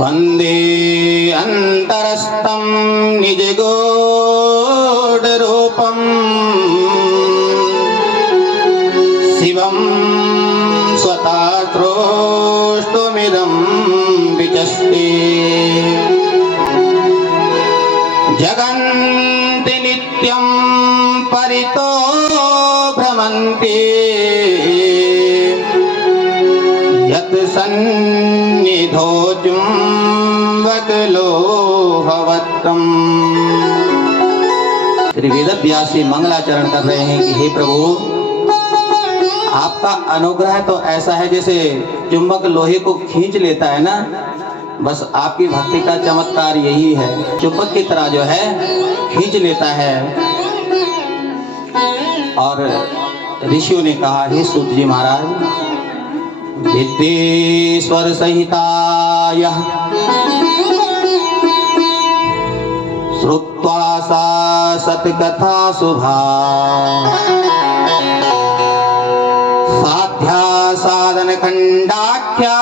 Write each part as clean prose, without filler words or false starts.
वंदे अंतरस्थं निजगूढरूपं शिवं स्वतः द्रष्टुमिदं विचस्ते जगन्ति नित्यं परितो भ्रमन्ति यत् सन्निधौ चुम्बकलोहवत्तम्। श्री वेदव्यास जी मंगलाचरण कर रहे हैं कि हे प्रभु, आपका अनुग्रह तो ऐसा है जैसे चुंबक लोहे को खींच लेता है ना, बस आपकी भक्ति का चमत्कार यही है, चुंबक की तरह जो है खींच लेता है। और ऋषियों ने कहा, हे सूत जी महाराज, विद्येश्वर सहितायः श्रुत्वा सा सत्कथा शुभा साध्या साधन खंडाख्या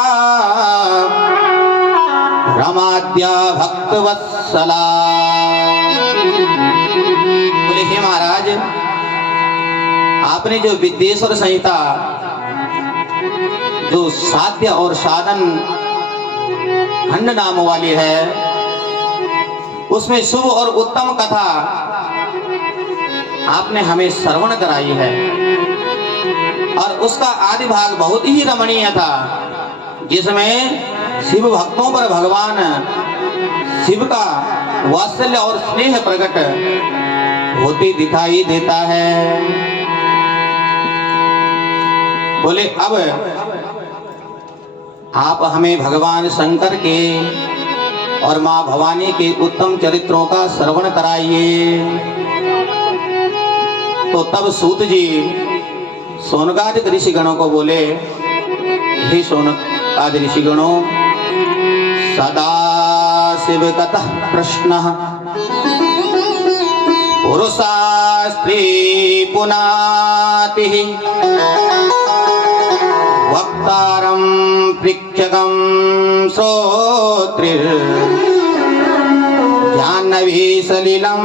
रमाद्या भक्तवत्सला। बोले हे महाराज, आपने जो विद्येश्वर संहिता, जो साध्य और साधन खंड नाम वाली है, उसमें शुभ और उत्तम कथा आपने हमें श्रवण कराई है। और उसका आदि भाग बहुत ही रमणीय था, जिसमें शिव भक्तों पर भगवान शिव का वात्सल्य और स्नेह प्रकट होते दिखाई देता है। बोले अब आप हमें भगवान शंकर के और माँ भवानी के उत्तम चरित्रों का श्रवण कराइए। तो तब सूत जी सोनकादिक ऋषिगणों को बोले, हे सोनकादिक ऋषिगणों, सदा शिव कतः प्रश्नः पुरुषा स्त्री पुनातिः वक्तारं पृच्छकं श्रोत्रिर् जाह्नवी सलिलं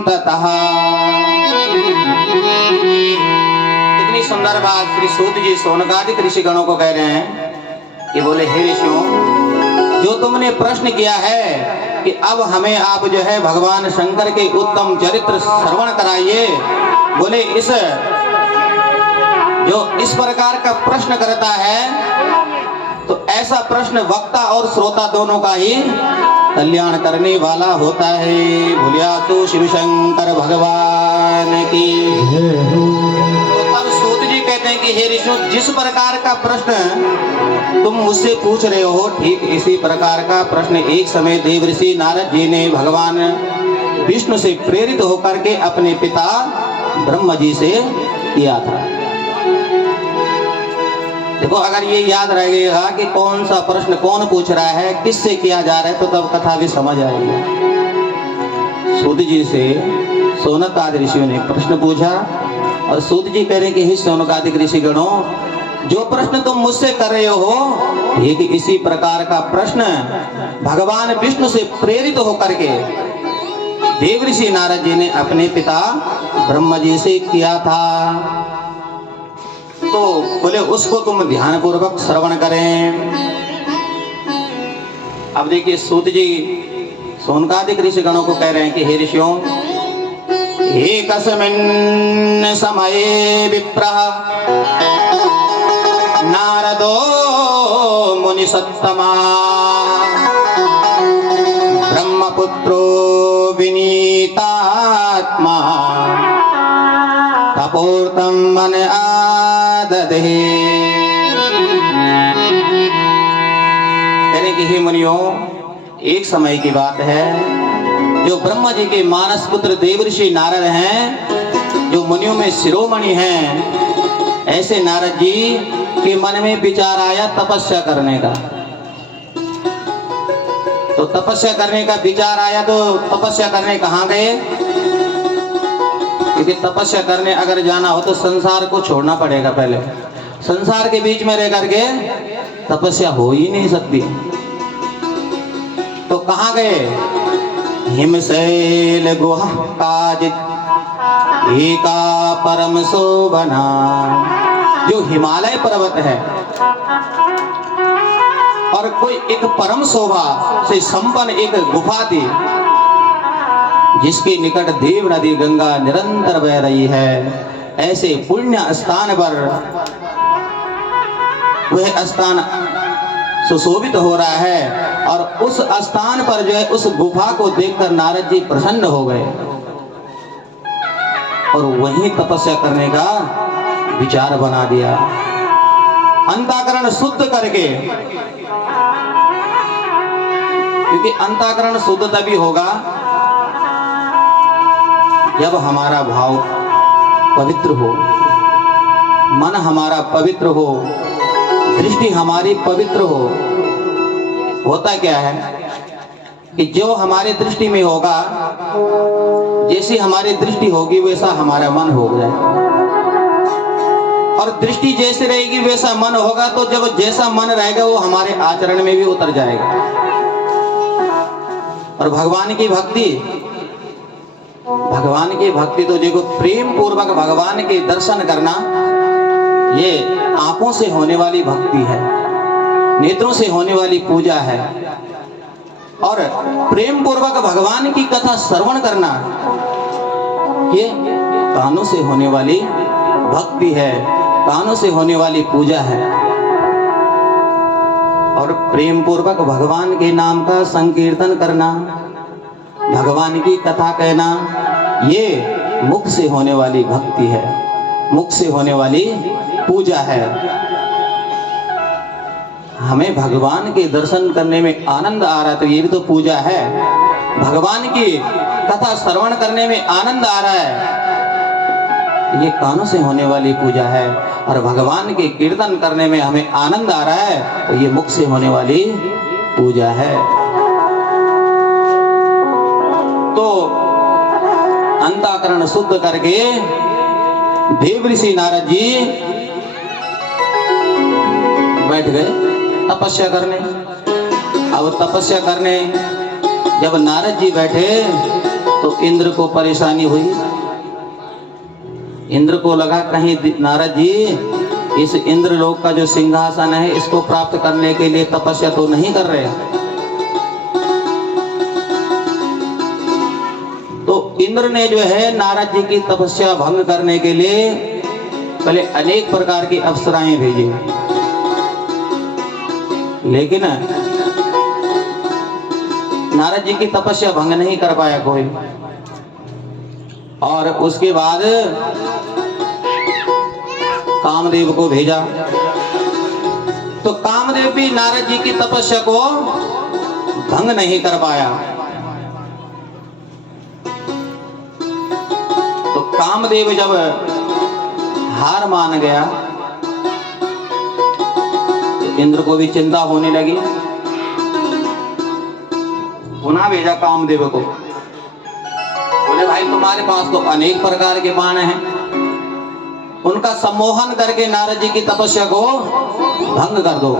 ततः। इतनी सुंदर बात श्री सूत जी सोनकादिक ऋषिगणों को कह रहे हैं कि बोले, हे ऋषियों, जो तुमने प्रश्न किया है कि अब हमें आप जो है भगवान शंकर के उत्तम चरित्र श्रवण कराइए, बोले जो इस प्रकार का प्रश्न करता है तो ऐसा प्रश्न वक्ता और श्रोता दोनों का ही कल्याण करने वाला होता है। भूलिया तो शिव शंकर भगवान की। तो तब सूत जी कहते हैं कि हे ऋषियों, जिस प्रकार का प्रश्न तुम मुझसे पूछ रहे हो, ठीक इसी प्रकार का प्रश्न एक समय देवर्षि नारद जी ने भगवान विष्णु से प्रेरित होकर के अपने पिता ब्रह्मा जी से किया था। देखो, अगर ये याद रहेगा कि कौन सा प्रश्न कौन पूछ रहा है, किससे किया जा रहा है, तो तब कथा भी समझ आएगी। सूत जी से सोनकादिक ऋषियों ने प्रश्न पूछा और सूत जी कह रहे हैं कि हे सोनकादिक ऋषिगणों, जो प्रश्न तुम मुझसे कर रहे हो, ठीक इसी प्रकार का प्रश्न भगवान विष्णु से प्रेरित होकर के देवर्षि नारद जी ने अपने पिता ब्रह्मा जी से किया था। तो बोले उसको तुम ध्यान पूर्वक श्रवण करें। अब देखिए, सूत जी सोनकादिक ऋषिगणों को कह रहे हैं कि हे ऋषियों, एकस्मिन् समये विप्रः नारदो मुनिसत्तमा ब्रह्मपुत्रो विनीतात्मा तपोर्तं मन आदधे। कहने की हे मुनियों, एक समय की बात है, जो ब्रह्मा जी के मानस पुत्र देवर्षि नारद हैं, जो मुनियों में शिरोमणि हैं, ऐसे नारद जी के मन में विचार आया तपस्या करने का। तो तपस्या करने का विचार आया तो तपस्या करने कहाँ गए? क्योंकि तपस्या करने अगर जाना हो तो संसार को छोड़ना पड़ेगा। पहले संसार के बीच में रह करके तपस्या हो ही नहीं सकती। तो कहाँ गए? हिमशैल गुहा काजित एका परम शोभना। जो हिमालय पर्वत है और कोई एक परम शोभा से संपन्न एक गुफा थी, जिसके निकट देव नदी गंगा निरंतर बह रही है। ऐसे पुण्य स्थान पर वह स्थान सुशोभित हो रहा है और उस स्थान पर जो है उस गुफा को देखकर नारद जी प्रसन्न हो गए और वहीं तपस्या करने का विचार बना दिया। अंतःकरण शुद्ध करके, क्योंकि अंतःकरण शुद्ध तभी होगा जब हमारा भाव पवित्र हो, मन हमारा पवित्र हो, दृष्टि हमारी पवित्र हो। होता क्या है कि जो हमारे दृष्टि में होगा, जैसी हमारी दृष्टि होगी वैसा हमारा मन हो जाएगा, और दृष्टि जैसे रहेगी वैसा मन होगा। तो जब जैसा मन रहेगा वो हमारे आचरण में भी उतर जाएगा। और भगवान की भक्ति तो देखो, प्रेम पूर्वक भगवान के दर्शन करना, ये आंखों से होने वाली भक्ति है, नेत्रों से होने वाली पूजा है। और प्रेम पूर्वक भगवान की कथा श्रवण करना, ये कानों से होने वाली भक्ति है, कानों से होने वाली पूजा है। और प्रेम पूर्वक भगवान के नाम का संकीर्तन करना, भगवान की कथा कहना, ये मुख से होने वाली भक्ति है, मुख से होने वाली पूजा है। हमें भगवान के दर्शन करने में आनंद आ रहा है तो ये भी तो पूजा है। भगवान की कथा श्रवण करने में आनंद आ रहा है, ये कानों से होने वाली पूजा है। और भगवान के कीर्तन करने में हमें आनंद आ रहा है तो ये मुख से होने वाली पूजा है। तो अंतःकरण शुद्ध करके देव ऋषि नारद जी बैठ गए तपस्या करने। अब तपस्या करने जब नारद जी बैठे तो इंद्र को परेशानी हुई। इंद्र को लगा कहीं नारद जी इस इंद्रलोक का जो सिंहासन है इसको प्राप्त करने के लिए तपस्या तो नहीं कर रहे। तो इंद्र ने जो है नारद जी की तपस्या भंग करने के लिए पहले अनेक प्रकार की अप्सराएं भेजी, लेकिन नारद जी की तपस्या भंग नहीं कर पाया कोई। और उसके बाद कामदेव को भेजा, तो कामदेव भी नारद जी की तपस्या को भंग नहीं कर पाया। तो कामदेव जब हार मान गया तो इंद्र को भी चिंता होने लगी। पुनः भेजा कामदेव को, बोले भाई तुम्हारे पास तो अनेक प्रकार के बाण हैं, उनका सम्मोहन करके नारद जी की तपस्या को भंग कर दो।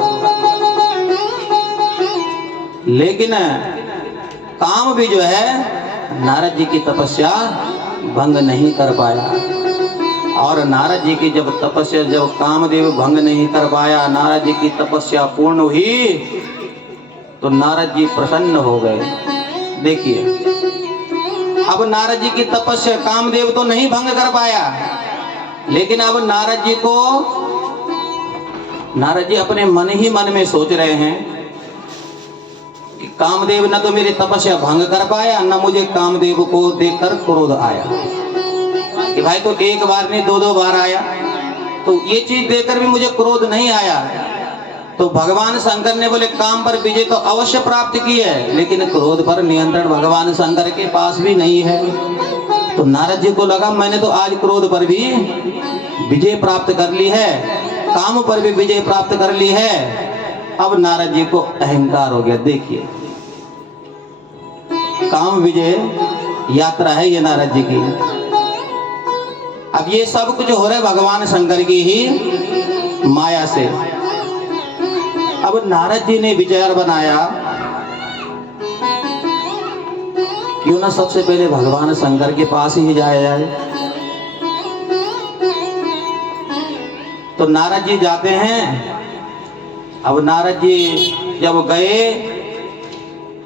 लेकिन काम भी जो है नारद जी की तपस्या भंग नहीं कर पाया। और नारद जी की जब तपस्या, जब कामदेव भंग नहीं कर पाया, नारद जी की तपस्या पूर्ण हुई तो नारद जी प्रसन्न हो गए। देखिए, अब नारद जी की तपस्या कामदेव तो नहीं भंग कर पाया, लेकिन अब नारद जी अपने मन ही मन में सोच रहे हैं कि कामदेव न तो मेरी तपस्या भंग कर पाया, न मुझे कामदेव को देखकर क्रोध आया। कि भाई तो एक बार नहीं दो बार आया, तो ये चीज देखकर भी मुझे क्रोध नहीं आया। तो भगवान शंकर ने बोले काम पर विजय तो अवश्य प्राप्त की है, लेकिन क्रोध पर नियंत्रण भगवान शंकर के पास भी नहीं है। तो नारद जी को लगा मैंने तो आज क्रोध पर भी विजय प्राप्त कर ली है, काम पर भी विजय प्राप्त कर ली है। अब नारद जी को अहंकार हो गया। देखिए, काम विजय यात्रा है ये नारद जी की। अब ये सब कुछ हो रहा है भगवान शंकर की ही माया से। अब नारद जी ने विचार बनाया क्यों ना सबसे पहले भगवान शंकर के पास ही जाया जाए। तो नारद जी जाते हैं। अब नारद जी जब गए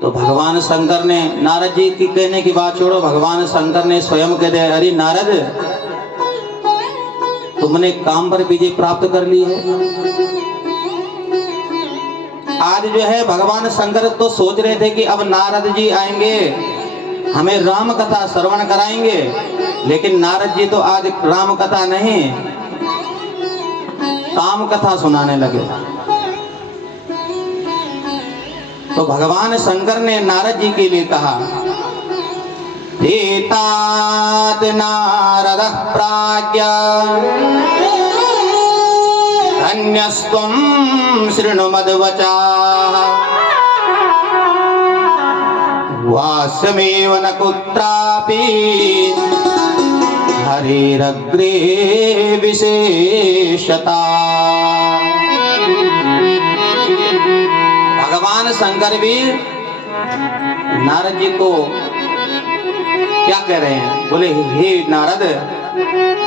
तो भगवान शंकर ने, नारद जी की कहने की बात छोड़ो, भगवान शंकर ने स्वयं कह दिया, अरे नारद, तुमने काम पर विजय प्राप्त कर ली है। आज जो है भगवान शंकर तो सोच रहे थे कि अब नारद जी आएंगे, हमें राम कथा श्रवण कराएंगे, लेकिन नारद जी तो आज राम कथा नहीं, काम कथा सुनाने लगे। तो भगवान शंकर ने नारद जी के लिए कहा, एतात नारद प्राज्ञा धन्यस्त्वं शृणु मद्वचा वासमेव न कुत्रापि हरिरग्रे विशेषता। भगवान शंकर भी नारद जी को क्या कह रहे हैं, बोले हे नारद,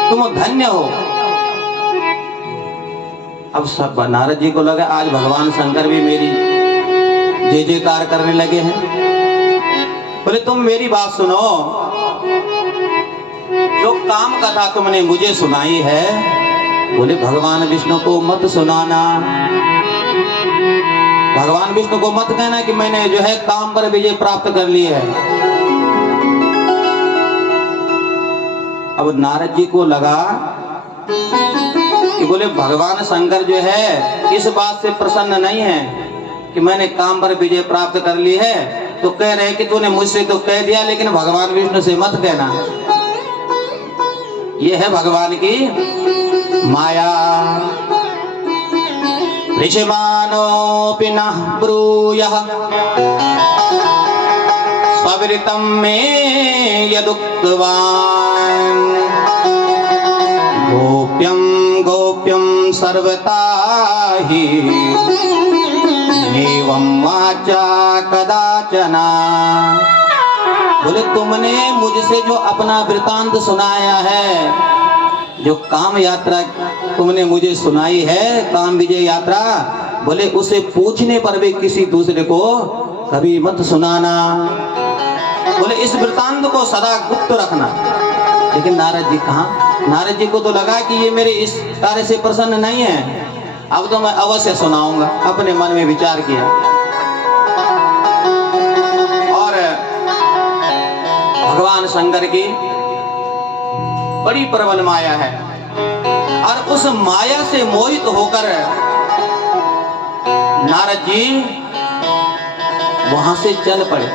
तुम धन्य हो। अब सब नारद जी को लगा आज भगवान शंकर भी मेरी जय जयकार करने लगे हैं। बोले तुम मेरी बात सुनो, जो काम कथा तुमने मुझे सुनाई है, बोले भगवान विष्णु को मत सुनाना, भगवान विष्णु को मत कहना कि मैंने जो है काम पर विजय प्राप्त कर ली है। अब नारद जी को लगा कि बोले भगवान शंकर जो है इस बात से प्रसन्न नहीं है कि मैंने काम पर विजय प्राप्त कर ली है, तो कह रहे कि तूने मुझसे तो कह दिया, लेकिन भगवान विष्णु से मत कहना। ये है भगवान की माया। ऋषिमानोऽपि नः ब्रूयः स्वविदितं मे यदुक्तवान् गोप्यं सर्वथा हि एवं वाचा कदाचना। बोले तुमने मुझसे जो अपना वृतांत सुनाया है, जो काम यात्रा तुमने मुझे सुनाई है, काम विजय यात्रा, बोले उसे पूछने पर भी किसी दूसरे को कभी मत सुनाना। बोले इस वृतांत को सदा गुप्त रखना। लेकिन नारद जी कहाँ, नारद जी को तो लगा कि ये मेरे इस कार्य से प्रसन्न नहीं है, अब तो मैं अवश्य सुनाऊंगा। अपने मन में विचार किया और भगवान शंकर की बड़ी प्रबल माया है, और उस माया से मोहित होकर नारद जी वहां से चल पड़े।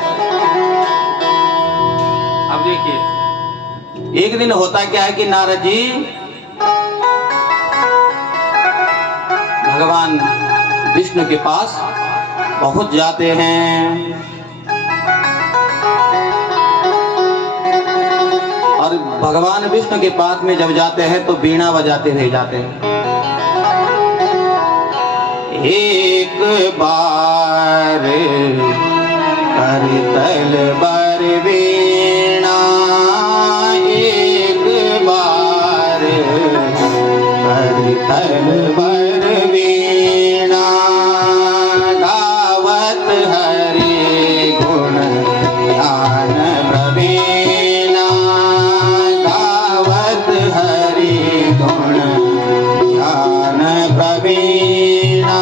अब देखिए, एक दिन होता क्या है कि नारद जी भगवान विष्णु के पास पहुंच जाते हैं, और भगवान विष्णु के पास में जब जाते हैं तो वीणा बजाते रह जाते हैं। एक बार करतल बर वीणा, एक बार करतल बर वीणा, गावत हरि गुण ध्यान प्रवीणा, गावत हरि गुण ध्यान प्रवीणा।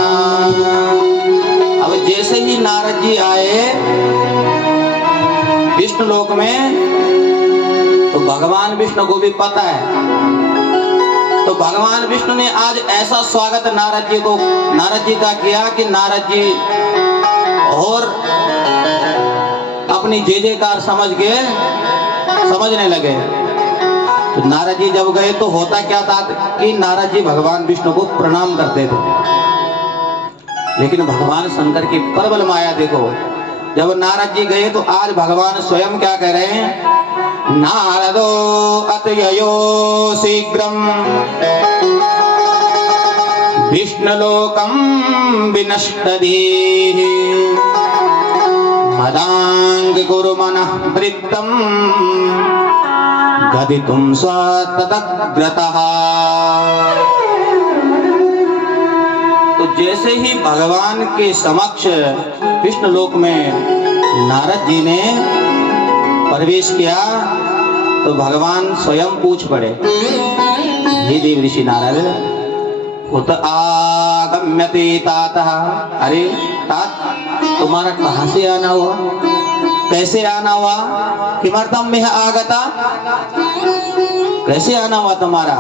अब जैसे ही नारद जी आए विष्णु लोक में, तो भगवान विष्णु को भी पता है, तो भगवान विष्णु ने आज ऐसा स्वागत नारद जी का किया कि नारद जी और अपनी जय जयकार समझने लगे। तो नारद जी जब गए तो होता क्या था कि नारद जी भगवान विष्णु को प्रणाम करते थे, लेकिन भगवान शंकर की प्रबल माया देखो, जब नारद जी गए तो आज भगवान स्वयं क्या कह रहे हैं, नारदो अतययो शीघ्रम विष्णुलोकं विनष्टधीः मदांगसंयुक्तेन कुरु मनः वृत्तम् गदितुं स्वततग्रतः। तो जैसे ही भगवान के समक्ष विष्णु लोक में नारद जी ने प्रवेश किया तो भगवान स्वयं पूछ पड़े, हे देव ऋषि नारद, कुत आगम्यते तातः? अरे तात, तुम्हारा कहाँ से आना हुआ, कैसे आना हुआ? किमर्थम में आगता, कैसे आना हुआ तुम्हारा?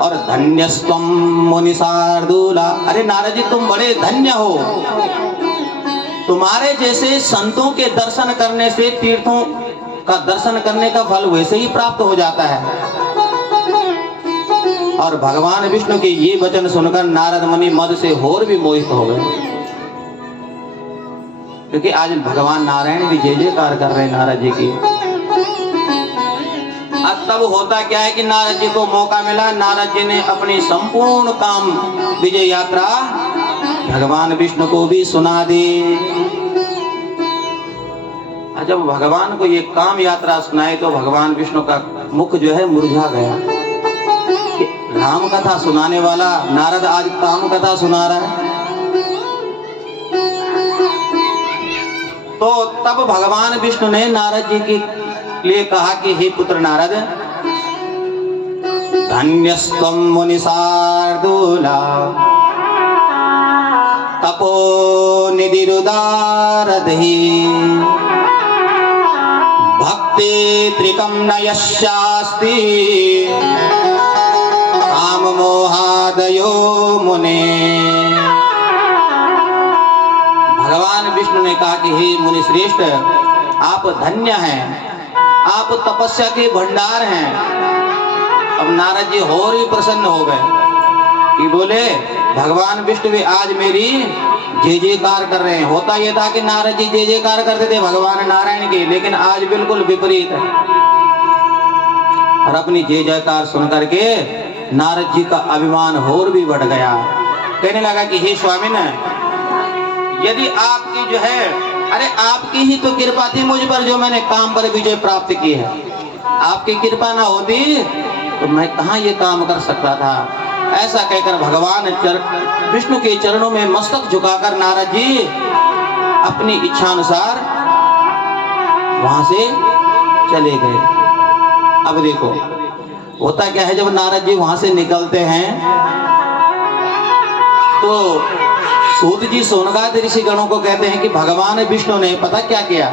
और धन्यस्त्वं मुनि शार्दूला, अरे नारद जी तुम बड़े धन्य हो, तुम्हारे जैसे संतों के दर्शन करने से तीर्थों का दर्शन करने का फल वैसे ही प्राप्त हो जाता है। और भगवान विष्णु के ये वचन सुनकर नारद मुनि मद से और भी मोहित हो गए, क्योंकि आज भगवान नारायण भी जय जयकार कर रहे हैं नारद जी की। अब तब होता क्या है कि नारद जी को मौका मिला, नारद जी ने अपनी संपूर्ण काम विजय यात्रा भगवान विष्णु को भी सुना दी। जब भगवान को ये काम यात्रा सुनाई तो भगवान विष्णु का मुख जो है मुरझा गया। राम कथा सुनाने वाला नारद आज काम कथा सुना रहा है। तो तब भगवान विष्णु ने नारद जी के लिए कहा कि हे पुत्र नारद, धन्यस्त्वं मुनि शार्दूला तपो निधिरुदारधि भक्ति त्रिकं न यस्यास्ति काम मोहादयो मुने। भगवान विष्णु ने कहा कि हे मुनि श्रेष्ठ, आप धन्य हैं, आप तपस्या के भंडार हैं। अब नारद जी और भी प्रसन्न हो गए कि बोले भगवान विष्णु भी आज मेरी जय जयकार कर रहे हैं। होता यह था कि नारद जी जय जयकार करते थे भगवान नारायण के, लेकिन आज बिल्कुल विपरीत है। और अपनी जय जयकार सुन करके नारद जी का अभिमान और भी बढ़ गया। कहने लगा कि हे स्वामी न, यदि आपकी जो है, अरे आपकी ही तो कृपा थी मुझ पर, जो मैंने काम पर विजय प्राप्त की है। आपकी कृपा ना होती तो मैं कहाँ ये काम कर सकता था। ऐसा कहकर भगवान विष्णु के चरणों में मस्तक झुकाकर नारद जी अपनी इच्छा अनुसार वहां से चले गए। अब देखो होता क्या है, जब नारद जी वहां से निकलते हैं तो सूत जी सोनगाद ऋषि गणों को कहते हैं कि भगवान विष्णु ने पता क्या किया,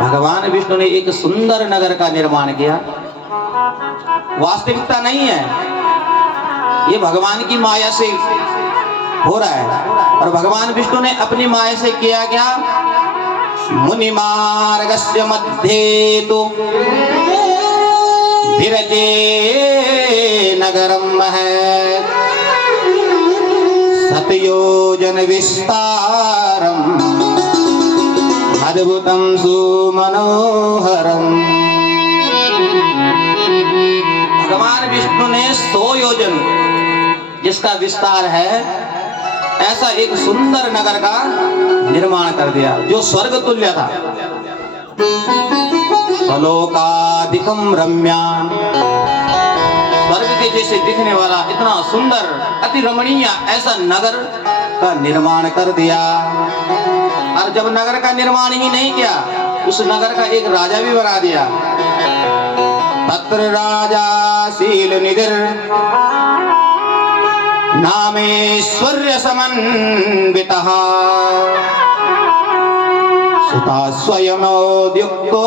भगवान विष्णु ने एक सुंदर नगर का निर्माण किया। वास्तविकता नहीं है, ये भगवान की माया से हो रहा है। और भगवान विष्णु ने अपनी माया से किया क्या, मुनि मार्गस्य मध्ये तो विरजे नगरम है सतयोजन विस्तारम अद्भुतम सुमनोहरम। भगवान विष्णु ने 100 योजन जिसका विस्तार है ऐसा एक सुंदर नगर का निर्माण कर दिया जो स्वर्ग तुल्य था। सलोकादिकम रम्या, स्वर्ग के जैसे दिखने वाला इतना सुंदर अति रमणीय ऐसा नगर का निर्माण कर दिया। और जब नगर का निर्माण ही नहीं किया, उस नगर का एक राजा भी बना दिया। तत्र राजा शील निधिर नामेश्वर्य समन्वितः सुता स्वयमोद्युक्तो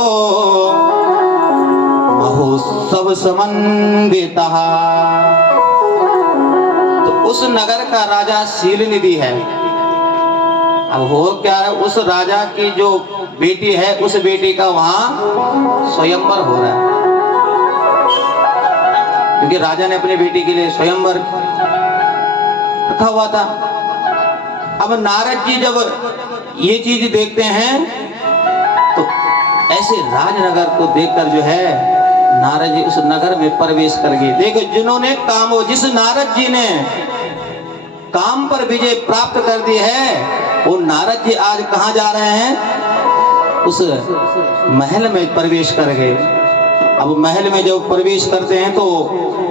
महोत्सव समन्वितः। तो उस नगर का राजा शील निधि है। अब हो क्या है, उस राजा की जो बेटी है उस बेटी का वहां स्वयंवर हो रहा है, क्योंकि राजा ने अपनी बेटी के लिए स्वयंवर रखा हुआ था। अब नारद जी जब ये चीज देखते हैं तो ऐसे राजनगर को देखकर जो है नारद जी उस नगर में प्रवेश कर गए। देखो जिन्होंने काम, जिस नारद जी ने काम पर विजय प्राप्त कर दी है, वो नारद जी आज कहाँ जा रहे हैं? उस महल में प्रवेश कर गए। अब महल में जब प्रवेश करते हैं तो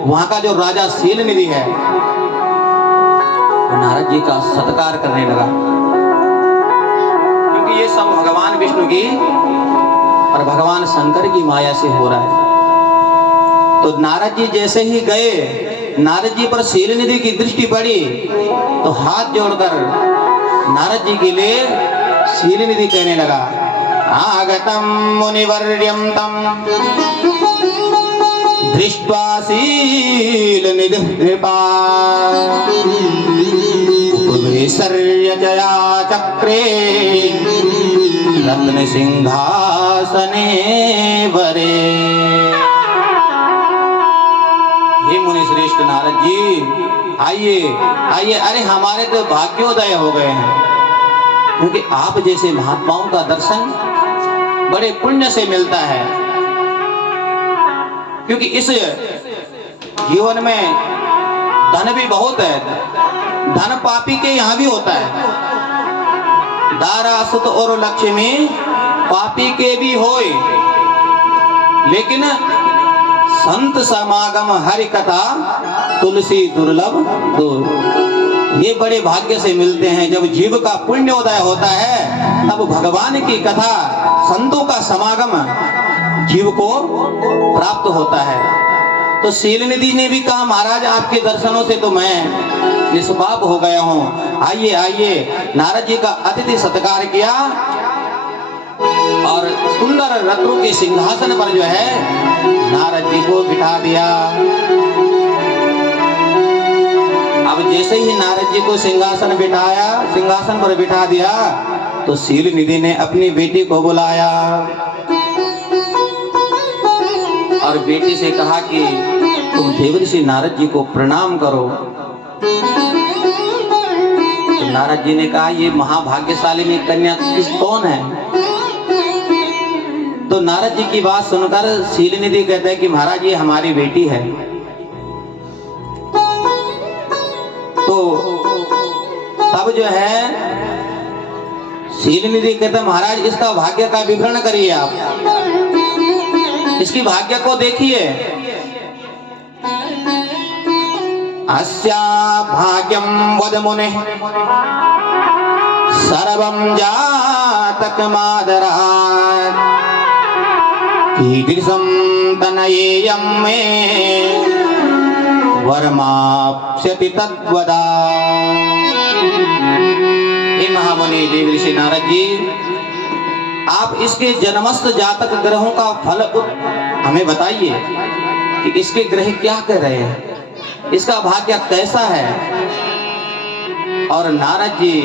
वहां का जो राजा शीलनिधि है वो नारद जी का सत्कार करने लगा, क्योंकि ये सब भगवान विष्णु की और भगवान शंकर की माया से हो रहा है। तो नारद जी जैसे ही गए, नारद जी पर शीलनिधि की दृष्टि पड़ी तो हाथ जोड़कर नारद जी के लिए शीलनिधि कहने लगा, आगतम मुनिवर्यम तम दृष्ट्वा शीलनिधि कृपा उपविशर्यजया चक्रे रत्न सिंहासने वरे। हे मुनि श्रेष्ठ नारद जी, आइए आइए, अरे हमारे तो भाग्योदय हो गए हैं, क्योंकि आप जैसे महात्माओं का दर्शन बड़े पुण्य से मिलता है। क्योंकि इस जीवन में धन भी बहुत है, धन पापी के यहाँ भी होता है, दारा सुत और लक्ष्मी पापी के भी होए, लेकिन संत समागम हरि कथा तुलसी दुर्लभ दूर, ये बड़े भाग्य से मिलते हैं। जब जीव का पुण्योदय होता है तब भगवान की कथा, संतों का समागम जीव को प्राप्त होता है। तो शीलनिधि ने भी कहा, महाराज आपके दर्शनों से तो मैं निष्पाप हो गया हूँ, आइए आइए। नारद जी का अतिथि सत्कार किया और सुंदर रत्नों के सिंहासन पर जो है नारद जी को बिठा दिया। अब जैसे ही नारद जी को सिंहासन पर बिठा दिया तो शीलनिधि ने अपनी बेटी को बुलाया और बेटी से कहा कि तुम देवर्षि नारद जी को प्रणाम करो। तो नारद जी ने कहा, ये महाभाग्यशालिनी कन्या कौन है? तो नारद जी की बात सुनकर शीलनिधि कहते हैं कि महाराज ये हमारी बेटी है। तो तब जो है शीलनिधि कहते हैं, महाराज इसका भाग्य का विवरण करिए, आप इसकी भाग्य को देखिए। अस्या भाग्यम वद मुने सर्वं जातक मादरात् कीदृशं तनयेयं मे वरमाप्स्यति तद्वदा। हे महामुनि देवर्षि नारद जी, आप इसके जन्मस्थ जातक ग्रहों का फल हमें बताइए कि इसके ग्रह क्या कर रहे हैं, इसका भाग्य कैसा है। और नारद जी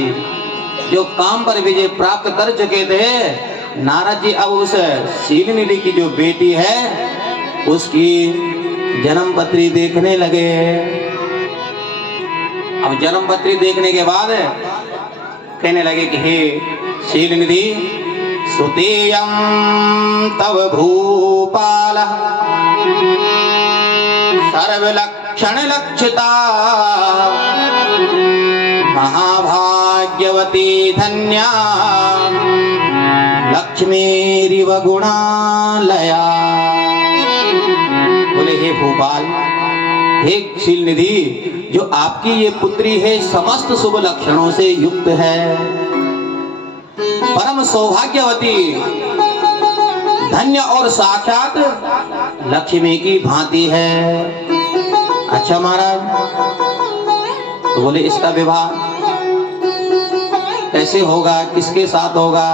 जो काम पर विजय प्राप्त कर चुके थे, नारद जी अब उस शीलनिधि की जो बेटी है उसकी जन्म पत्री देखने लगे। अब जन्म पत्री देखने के बाद कहने लगे कि हे शीलनिधि, सुतेयं तव भूपाल सर्वलक्षण लक्षिता महाभाग्यवती धन्या लक्ष्मीरिव गुणालया। बोले हे भूपाल, हे शीलनिधि, जो आपकी ये पुत्री है समस्त शुभ लक्षणों से युक्त है, परम सौभाग्यवती, धन्य और साक्षात लक्ष्मी की भांति है। अच्छा महाराज, तो बोले इसका विवाह कैसे होगा, किसके साथ होगा?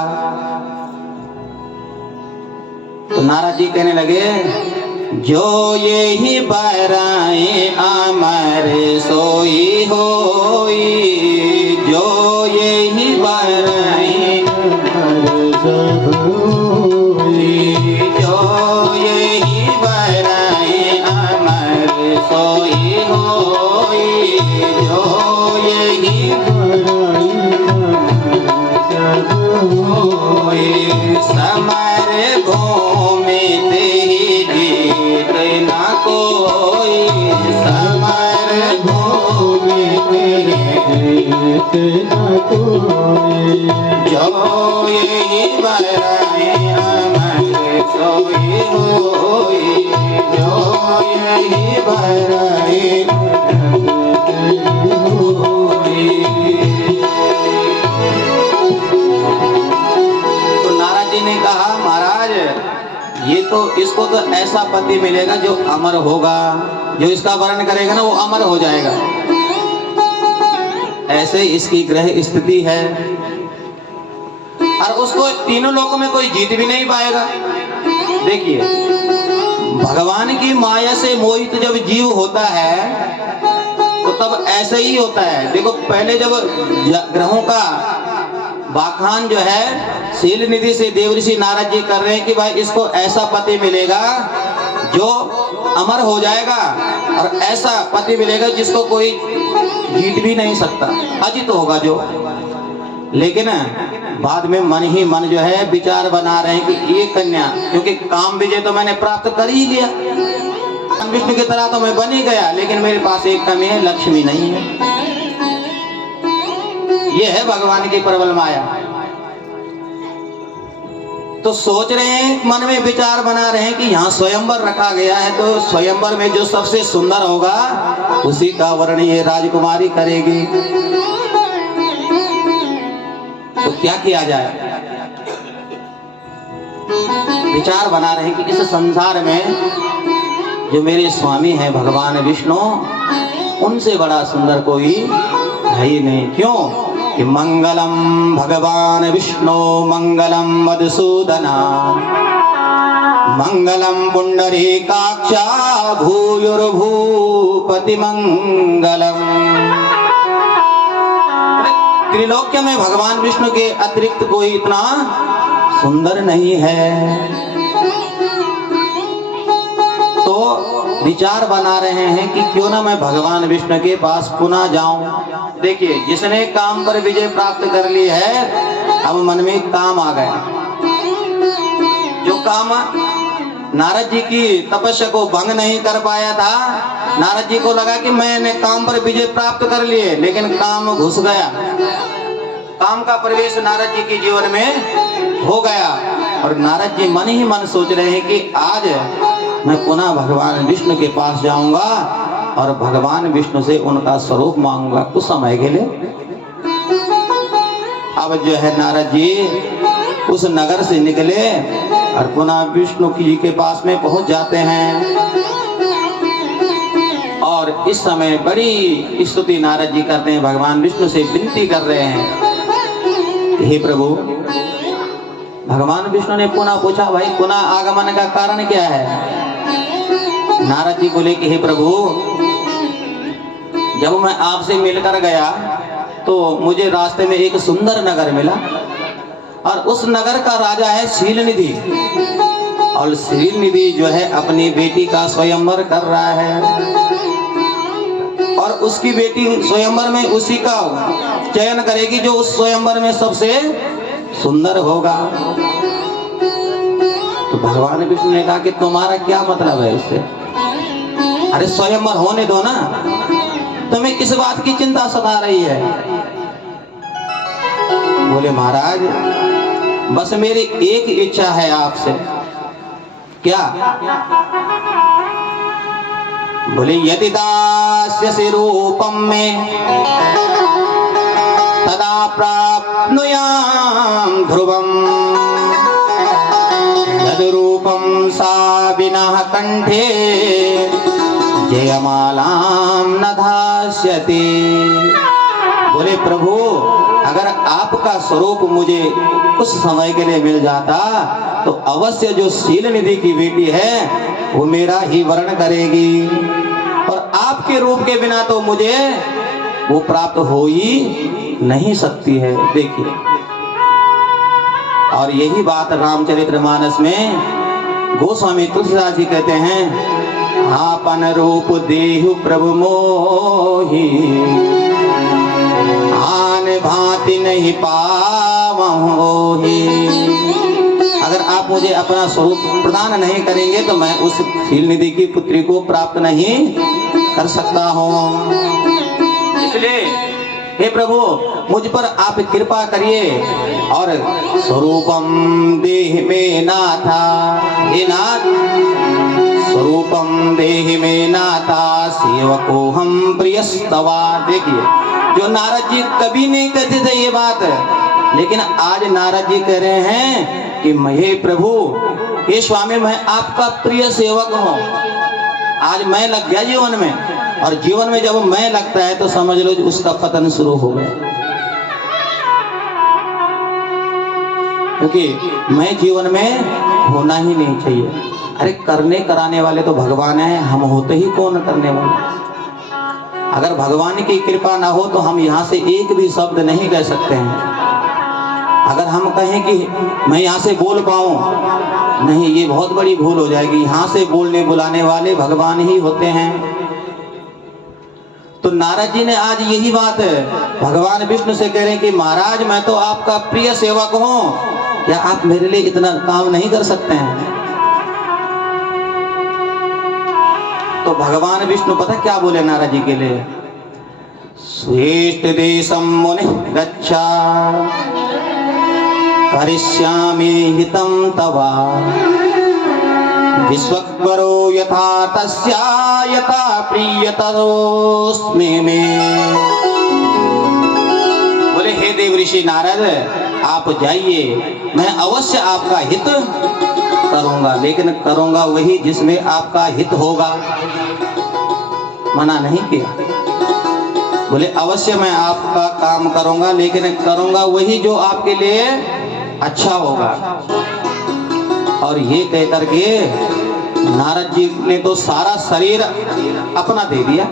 तो नारद जी कहने लगे, जो ये ही बराए अमर सोई होई, जो ये ही बराए अमर सोई, जो ये ही बराए अमर सोई होई, जो ये ही बराए अमर होई, समर भूमि तेरी जीत न कोई, समर भूमि तेरी न कोई। जो यही बरए अमर सोई होई, जो यही बरए होई। तो नारद जी ने कहा महाराज ये तो इसको तो ऐसा पति मिलेगा जो अमर होगा, जो इसका वर्ण करेगा ना वो अमर हो जाएगा। ऐसे इसकी ग्रह स्थिति है और उसको तीनों लोकों में कोई जीत भी नहीं पाएगा। देखिए भगवान की माया से मोहित जब जीव होता है तो तब ऐसे ही होता है। देखो पहले जब ग्रहों का बाखान जो है शील निधि से देवऋषि नारद जी कर रहे हैं कि भाई इसको ऐसा पति मिलेगा जो अमर हो जाएगा और ऐसा पति मिलेगा जिसको कोई जीत भी नहीं सकता, अजित होगा जो। लेकिन बाद में मन ही मन जो है विचार बना रहे हैं कि ये कन्या, क्योंकि काम विजय तो मैंने प्राप्त कर ही लिया, विष्णु की तरह तो मैं बन ही गया, लेकिन मेरे पास एक कमी है, लक्ष्मी नहीं है। ये है भगवान की प्रबल माया। तो सोच रहे हैं, मन में विचार बना रहे हैं कि यहाँ स्वयंवर रखा गया है, तो स्वयंवर में जो सबसे सुंदर होगा उसी का वर्ण ये राजकुमारी करेगी। तो क्या किया जाए? विचार बना रहे हैं कि इस संसार में जो मेरे स्वामी हैं भगवान विष्णु, उनसे बड़ा सुंदर कोई है ही नहीं। क्यों कि मंगलम भगवान विष्णु मंगलम मधुसूदना मंगलम पुंडरीकाक्षा भूयुर्भूपति मंगलम। त्रिलोक्य में भगवान विष्णु के अतिरिक्त कोई इतना सुंदर नहीं है। तो विचार बना रहे हैं कि क्यों ना मैं भगवान विष्णु के पास पुनः जाऊं। देखिए जिसने काम पर विजय प्राप्त कर ली है, अब मन में काम आ गया। जो काम नारद जी की तपस्या को भंग नहीं कर पाया था, नारद जी को लगा कि मैंने काम पर विजय प्राप्त कर लिए, लेकिन काम घुस गया। काम का प्रवेश नारद जी के जीवन में हो गया और नारद जी मन ही मन सोच रहे हैं कि आज मैं पुनः भगवान विष्णु के पास जाऊंगा और भगवान विष्णु से उनका स्वरूप मांगूंगा कुछ समय के लिए। अब जो है नारद जी उस नगर से निकले और पुनः विष्णु जी के पास में पहुंच जाते हैं। और इस समय बड़ी स्तुति नारद जी करते हैं, भगवान विष्णु से विनती कर रहे हैं, हे प्रभु। भगवान विष्णु ने पुनः पूछा, भाई पुनः आगमन का कारण क्या है? नारद जी बोले कि हे प्रभु, जब मैं आपसे मिलकर गया तो मुझे रास्ते में एक सुंदर नगर मिला और उस नगर का राजा है शीलनिधि, और शीलनिधि जो है अपनी बेटी का स्वयंवर कर रहा है और उसकी बेटी स्वयंवर में उसी का चयन करेगी जो उस स्वयंवर में सबसे सुंदर होगा। तो भगवान विष्णु ने कहा कि तुम्हारा क्या मतलब है इससे? अरे स्वयंवर होने दो ना, तुम्हें किस बात की चिंता सता रही है? बोले महाराज बस मेरी एक इच्छा है आपसे। क्या? बोले यदि दास्यसि रूपम में तदा प्राप्नुयाम ध्रुवम यद रूपम सा विनः कंठे जयमालाम न धास्यति। बोले प्रभु अगर आपका स्वरूप मुझे कुछ समय के लिए मिल जाता तो अवश्य जो शीलनिधि की बेटी है वो मेरा ही वर्ण करेगी, और आपके रूप के बिना तो मुझे वो प्राप्त हो ही नहीं सकती है। देखिए, और यही बात रामचरितमानस में गोस्वामी तुलसीदास जी कहते हैं, आपन रूप देहु प्रभु मोहि आन भांति नहीं पावहि। अगर आप मुझे अपना स्वरूप प्रदान नहीं करेंगे तो मैं उस शीलनिधि की पुत्री को प्राप्त नहीं कर सकता हूँ। इसलिए हे प्रभु मुझ पर आप कृपा करिए और स्वरूपम देहि में नाथा, हे नाथ स्वरूपम देहि में नाथा सेवको हम प्रियस्तवा। देखिए जो नारद जी कभी नहीं कहते थे ये बात, लेकिन आज नारद जी कह रहे हैं कि हे प्रभु हे स्वामी मैं आपका प्रिय सेवक हूँ। आज मैं लग गया जीवन में, और जीवन में जब मैं लगता है तो समझ लो उसका पतन शुरू हो गया, क्योंकि मैं जीवन में होना ही नहीं चाहिए। अरे करने कराने वाले तो भगवान हैं, हम होते ही कौन करने वाले। अगर भगवान की कृपा ना हो तो हम यहाँ से एक भी शब्द नहीं कह सकते हैं। अगर हम कहें कि मैं यहाँ से बोल पाऊं, नहीं, ये बहुत बड़ी भूल हो जाएगी। यहाँ से बोलने बुलाने वाले भगवान ही होते हैं। तो नारद जी ने आज यही बात भगवान विष्णु से कह रहे हैं कि महाराज मैं तो आपका प्रिय सेवक हूँ, क्या आप मेरे लिए इतना काम नहीं कर सकते हैं। तो भगवान विष्णु पता क्या बोले नारद जी के लिए, स्वेष्ट देशम मुनि गच्छा करिष्यामि हितं तवा विश्वक्वरो यथा तस्या यथा प्रियतरोस्मि मे। बोले हे देव ऋषि नारद आप जाइए, मैं अवश्य आपका हित करूंगा, लेकिन करूंगा वही जिसमें आपका हित होगा, मना नहीं किया। बोले अवश्य मैं आपका काम करूंगा, लेकिन करूंगा वही जो आपके लिए अच्छा होगा। और ये कह करके नारद जी ने तो सारा शरीर अपना दे दिया।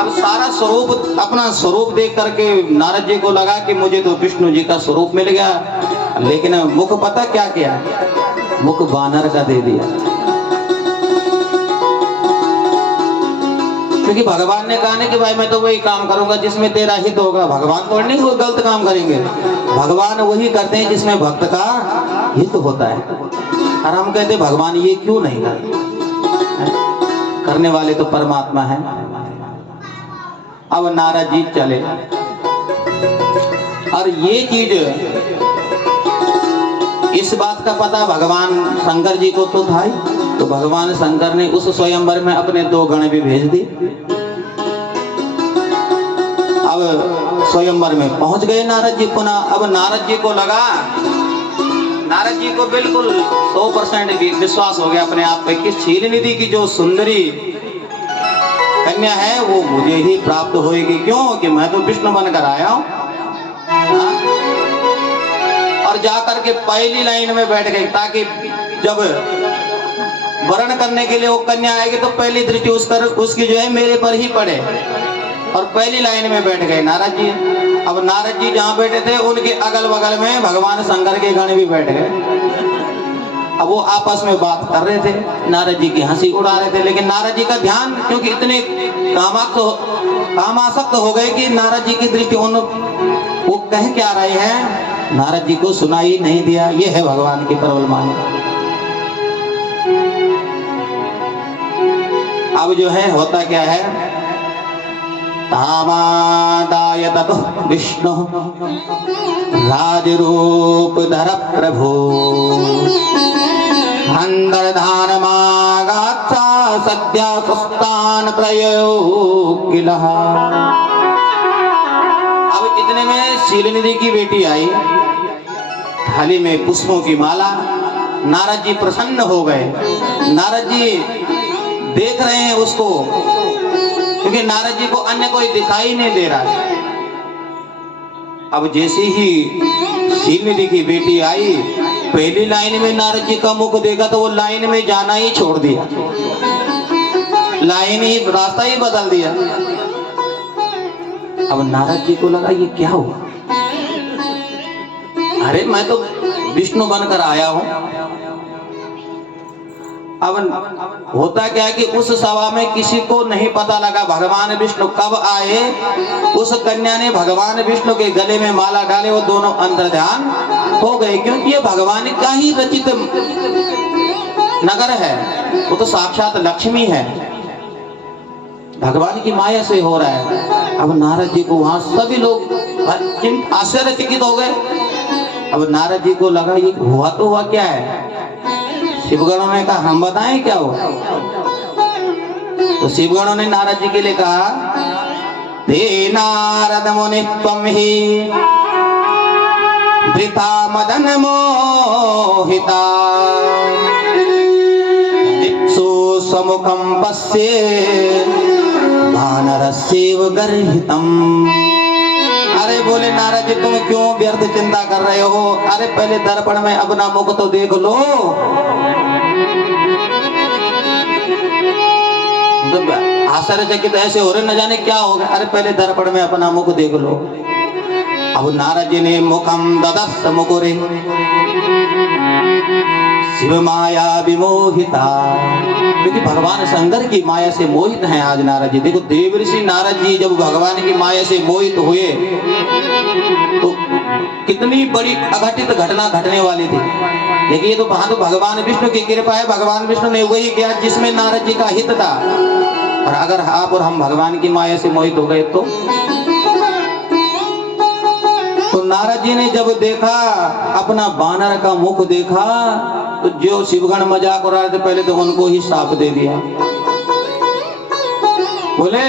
अब सारा स्वरूप, अपना स्वरूप देख करके नारद जी को लगा कि मुझे तो विष्णु जी का स्वरूप मिल गया, लेकिन मुख पता क्या किया, मुख वानर का दे दिया। क्योंकि भगवान ने कहा ना कि भाई मैं तो वही काम करूंगा जिसमें तेरा हित होगा। भगवान तो नहीं कोई गलत काम करेंगे, भगवान वही करते हैं जिसमें भक्त का हित होता है। और हम कहते भगवान ये क्यों नहीं करते, करने वाले तो परमात्मा है। अब नारद जी चले, और ये चीज इस बात का पता भगवान शंकर जी को तो था ही, तो भगवान शंकर ने उस स्वयंवर में अपने 2 गण भी भेज दिए। अब स्वयंवर में पहुंच गए नारद जी पुनः। अब नारद जी को लगा, नारद जी को बिल्कुल 100% विश्वास हो गया अपने आप पे कि शीलनिधि की जो सुंदरी कन्या है वो मुझे ही प्राप्त होएगी। क्यों कि मैं तो विष्णु बनकर आया हूं। और जाकर के पहली लाइन में बैठ गए, ताकि जब वर्ण करने के लिए वो कन्या आएगी तो पहली दृष्टि उसकी जो है मेरे पर ही पड़े। और पहली लाइन में बैठ गए नारद जी। अब नारद जी जहाँ बैठे थे उनके अगल बगल में भगवान शंकर के गण भी बैठ गए। अब वो आपस में बात कर रहे थे, नारद जी की हंसी उड़ा रहे थे, लेकिन नारद जी का ध्यान क्योंकि इतने कामासक्त हो गए कि नारद जी की दृष्टि उन वो कह क्या रहे हैं नारद जी को सुनाई नहीं दिया। ये है भगवान की प्रबल माया। अब जो है होता क्या है, तामादाय ततो विष्णु राजरूप धर प्रभु अंतर्धानमागात्सा सद्या सुस्तान प्रयोगिलः। अब इतने में शीलनिधि की बेटी आई, थाली में पुष्पों की माला। नारद जी प्रसन्न हो गए। नारद जी देख रहे हैं उसको, क्योंकि नारद जी को अन्य कोई दिखाई नहीं दे रहा है। अब जैसे ही शीलनिधि की बेटी आई, पहली लाइन में नारद जी का मुख देखा तो वो लाइन में जाना ही छोड़ दिया, लाइन ही रास्ता ही बदल दिया। अब नारद जी को लगा ये क्या हुआ, अरे मैं तो विष्णु बनकर आया हूं। अब होता क्या है कि उस सभा में किसी को नहीं पता लगा भगवान विष्णु कब आए। उस कन्या ने भगवान विष्णु के गले में माला डाले, वो दोनों अंतर्ध्यान हो गए, क्योंकि ये भगवान का ही रचित नगर है, वो तो साक्षात लक्ष्मी है, भगवान की माया से हो रहा है। अब नारद जी को वहां सभी लोग आश्चर्यचकित हो गए। अब नारद जी को लगा ये हुआ तो हुआ क्या है। शिवगणों ने कहा हम बताएं क्या हुआ। तो शिवगणों ने नारद जी के लिए कहा, ते नारद मुनि त्वं हि वृथा मदन मोहिता दिक्षु समुखं पश्ये वानरस्यैव गर्हितम्। अरे बोले नारद जी तुम क्यों व्यर्थ चिंता कर रहे हो। अरे पहले दर्पण में अपना मुख तो देख लो। आश्चर्यचकित ऐसे हो रहे न जाने क्या होगा। अरे पहले दर्पण में अपना मुख देख लो। अब नारद जी ने मुखम ददस्त मुकुरे शिव माया विमोहिता, क्योंकि भगवान शंकर की माया से मोहित हैं आज नारद जी। देखो देवर्षि नारद जी जब भगवान की माया से मोहित हुए तो कितनी बड़ी अघटित घटना घटने वाली थी। लेकिन ये तो वहां तो भगवान विष्णु की कृपा है। भगवान विष्णु ने वही किया जिसमें नारद जी का हित था। और अगर आप और हम भगवान की माया से मोहित हो गए तो नारद जी ने जब देखा अपना वानर का मुख देखा तो जो शिवगण मजाक उड़ा रहे थे पहले तो उनको ही शाप दे दिया। बोले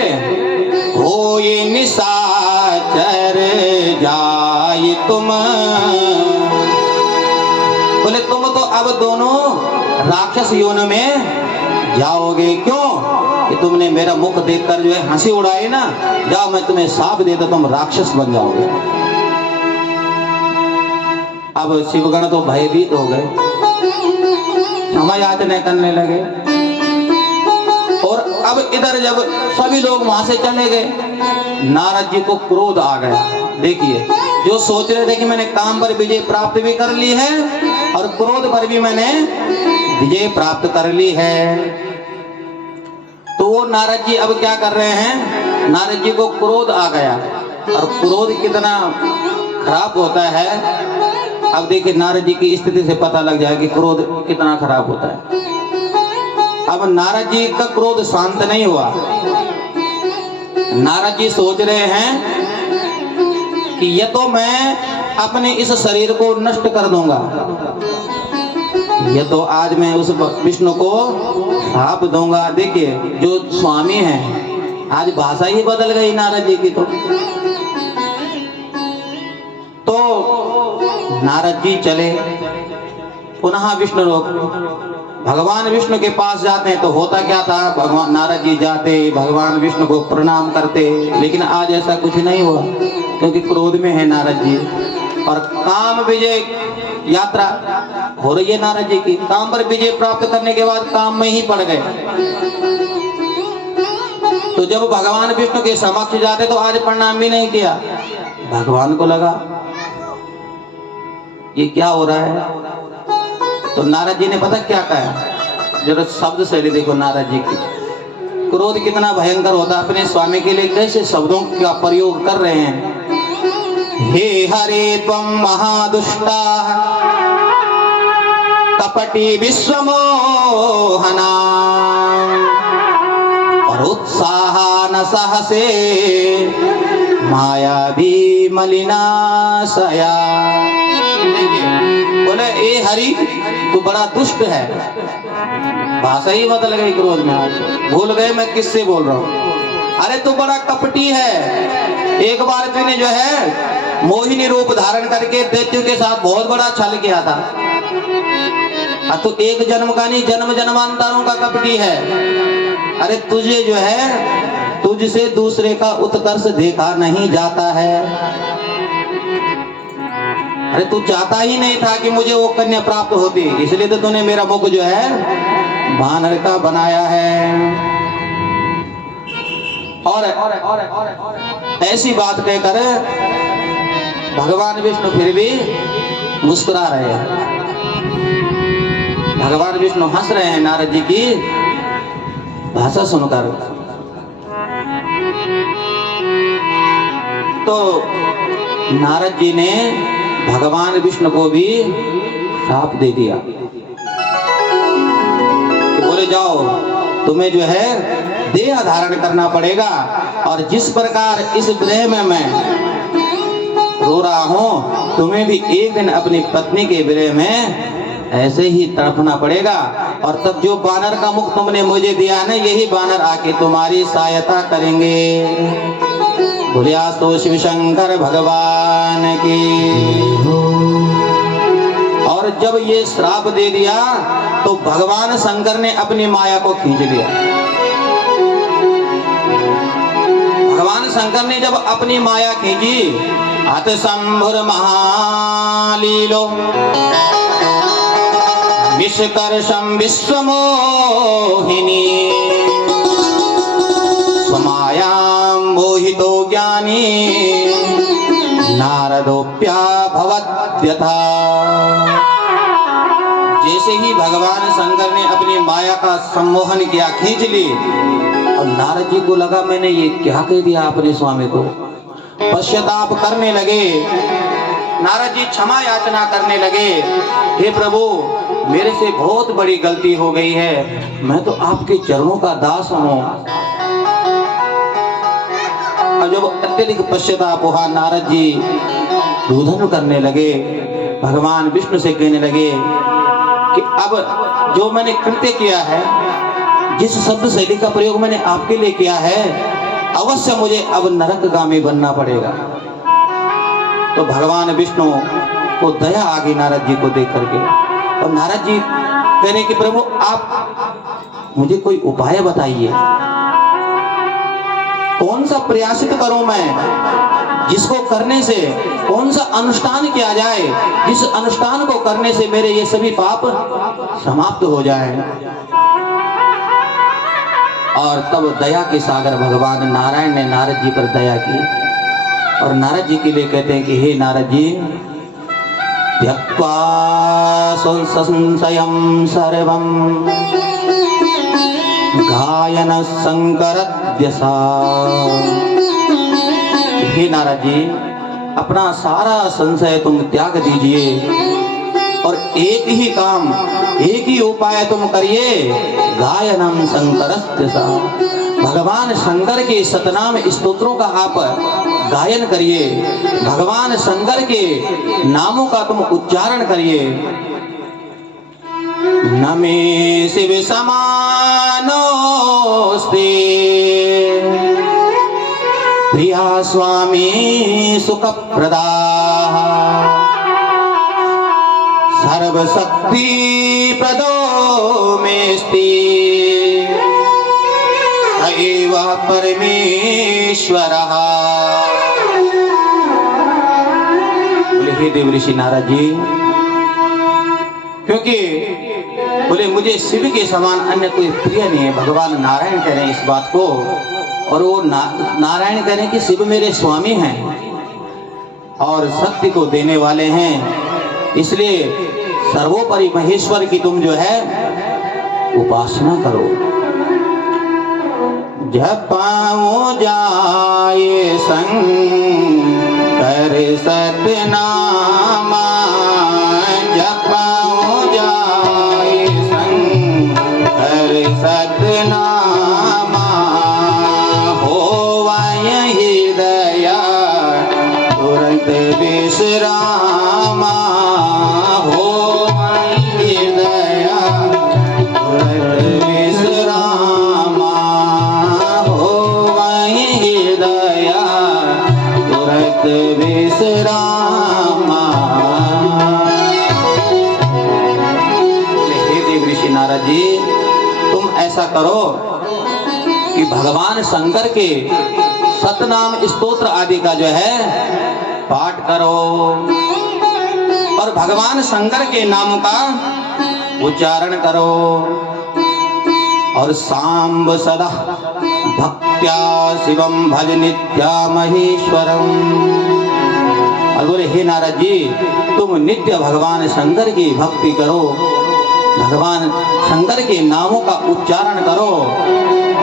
हो ये निशाचर जाय तुम, बोले तुम तो अब दोनों राक्षस योनि में जाओगे। क्यों कि तुमने मेरा मुख देखकर जो है हंसी उड़ाई ना। जाओ मैं तुम्हें शाप देता तुम राक्षस बन जाओगे। अब शिवगण तो भयभीत हो गए, क्षमा याचना करने लगे। और अब इधर जब सभी लोग वहां से चले गए नारद जी को क्रोध आ गया। देखिए जो सोच रहे थे कि मैंने काम पर विजय प्राप्त भी कर ली है और क्रोध पर भी मैंने विजय प्राप्त कर ली है। तो वो नारद जी अब क्या कर रहे हैं, नारद जी को क्रोध आ गया। और क्रोध कितना खराब होता है अब देखिए नारद जी की स्थिति से पता लग जाए कि क्रोध कितना खराब होता है। अब नारद जी का क्रोध शांत नहीं हुआ। नारद जी सोच रहे हैं कि ये तो मैं अपने इस शरीर को नष्ट कर दूंगा, ये तो आज मैं उस विष्णु को शाप दूंगा। देखिए जो स्वामी हैं आज भाषा ही बदल गई नारद जी की। तो नारद जी चले पुनः विष्णु लोक। भगवान विष्णु के पास जाते हैं तो होता क्या था, भगवान नारद जी जाते भगवान विष्णु को प्रणाम करते। लेकिन आज ऐसा कुछ नहीं हुआ क्योंकि क्रोध में है नारद जी। और काम विजय यात्रा हो रही है नारद जी की। काम पर विजय प्राप्त करने के बाद काम में ही पड़ गए। तो जब भगवान विष्णु के समक्ष जाते तो आज प्रणाम भी नहीं किया। भगवान को लगा ये क्या हो रहा है। तो नारद जी ने पता क्या कहा, जरा शब्द शैली देखो नारद जी की। क्रोध कितना भयंकर होता है, अपने स्वामी के लिए कैसे शब्दों का प्रयोग कर रहे हैं। हे हरे त्वं महादुष्टा कपटी विश्वमोहना परोत्साह न सहसे माया भी मलिनाशया। बोले ए हरि तू बड़ा दुष्ट है। भाषा ही बदल गई क्रोध में, भूल गए मैं किससे बोल रहा हूँ। अरे तू बड़ा कपटी है। एक बार तूने जो है मोहिनी रूप धारण करके दैत्यों के साथ बहुत बड़ा छल किया था। तू एक जन्म का नहीं जन्म जन्मांतरों का कपटी है। अरे तुझे जो है तुझसे दूसरे का उत्कर्ष देखा नहीं जाता है। अरे तू चाहता ही नहीं था कि मुझे वो कन्या प्राप्त होती, इसलिए तो तूने मेरा मुख जो है वानर का बनाया है। और ऐसी बात कहकर भगवान विष्णु फिर भी मुस्कुरा रहे हैं। भगवान विष्णु हंस रहे हैं नारद जी की भाषा सुनकर। तो नारद जी ने भगवान विष्णु को भी शाप दे दिया कि बोले जाओ तुम्हें जो है देह धारण करना पड़ेगा और जिस प्रकार इस विरह में मैं रो रहा हूँ, तुम्हें भी एक दिन अपनी पत्नी के विरह में ऐसे ही तड़पना पड़ेगा। और तब जो बानर का मुख तुमने मुझे दिया है ना, यही बानर आके तुम्हारी सहायता करेंगे। बोलिया तो शिव शंकर भगवान की। और जब ये श्राप दे दिया तो भगवान शंकर ने अपनी माया को खींच लिया। भगवान शंकर ने जब अपनी माया खींची, अत शंभुर महालीलो विश्वकर्षम विश्वमोहिनी स्वमायां मोहितो ज्ञानी नारदोप्याभवद्यथा। जैसे ही भगवान शंकर ने अपनी माया का सम्मोहन किया, खींच ली, और नारद जी को लगा मैंने ये क्या कह दिया अपने स्वामी को। पश्चाताप करने लगे, नारद जी क्षमा याचना करने लगे, हे प्रभु मेरे से बहुत बड़ी गलती हो गई है, मैं तो आपके चरणों का दास हूँ। और जब अत्यधिक पश्चाताप हुआ, नारद जी रुदन करने लगे, भगवान विष्णु से कहने लगे कि अब जो मैंने कृत्य किया है, जिस शब्द शैली का प्रयोग मैंने आपके लिए किया है, अवश्य मुझे अब नरकगामी बनना पड़ेगा। तो भगवान विष्णु को दया आ गई नारद जी को देख करके, और नारद जी कह रहे कि प्रभु आप मुझे कोई उपाय बताइए, कौन सा प्रयासित करूं मैं, जिसको करने से कौन सा अनुष्ठान किया जाए, जिस अनुष्ठान को करने से मेरे ये सभी पाप समाप्त हो जाएं। और तब दया के सागर भगवान नारायण ने नारद जी पर दया की, और नारद जी के लिए कहते हैं कि हे नारद जी, त्यक्त्वा संशयं सर्वं गायन शंकरद्यसा। हे नारद जी, अपना सारा संशय तुम त्याग दीजिए और एक ही काम, एक ही उपाय तुम करिए, गायनम शंकरद्यसा। भगवान शंकर के सतनाम स्तोत्रों का आप गायन करिए, भगवान शंकर के नामों का तुम उच्चारण करिए। न मे शिव समानोस्ते प्रिया स्वामी सुखप्रदा सर्वशक्ति प्रदो मेस्ति एव परमेश्वरः। बोले हे देव ऋषि नारद जी, क्योंकि बोले मुझे शिव के समान अन्य कोई प्रिय नहीं है। भगवान नारायण कह रहे हैं इस बात को, और वो नारायण कह रहे हैं कि शिव मेरे स्वामी हैं और शक्ति को देने वाले हैं, इसलिए सर्वोपरि महेश्वर की तुम जो है उपासना करो। जपाओ जाए शंकर सतनामा, जपाओ जाए शंकर सतनामा, होवै हृदय तुरंत विश्रामा, होवै हृदय तुरंत विश्रामा, होवै हृदय तुरंत विश्रामा। हे देव ऋषि नारद जी, तुम ऐसा करो कि भगवान शंकर के सतनाम स्तोत्र आदि का जो है पाठ करो, और भगवान शंकर के नाम का उच्चारण करो, और सांब सदा भक्त्या शिवम भज नित्या महेश्वरम। और बोले हे नारद जी, तुम नित्य भगवान शंकर की भक्ति करो, भगवान शंकर के नामों का उच्चारण करो,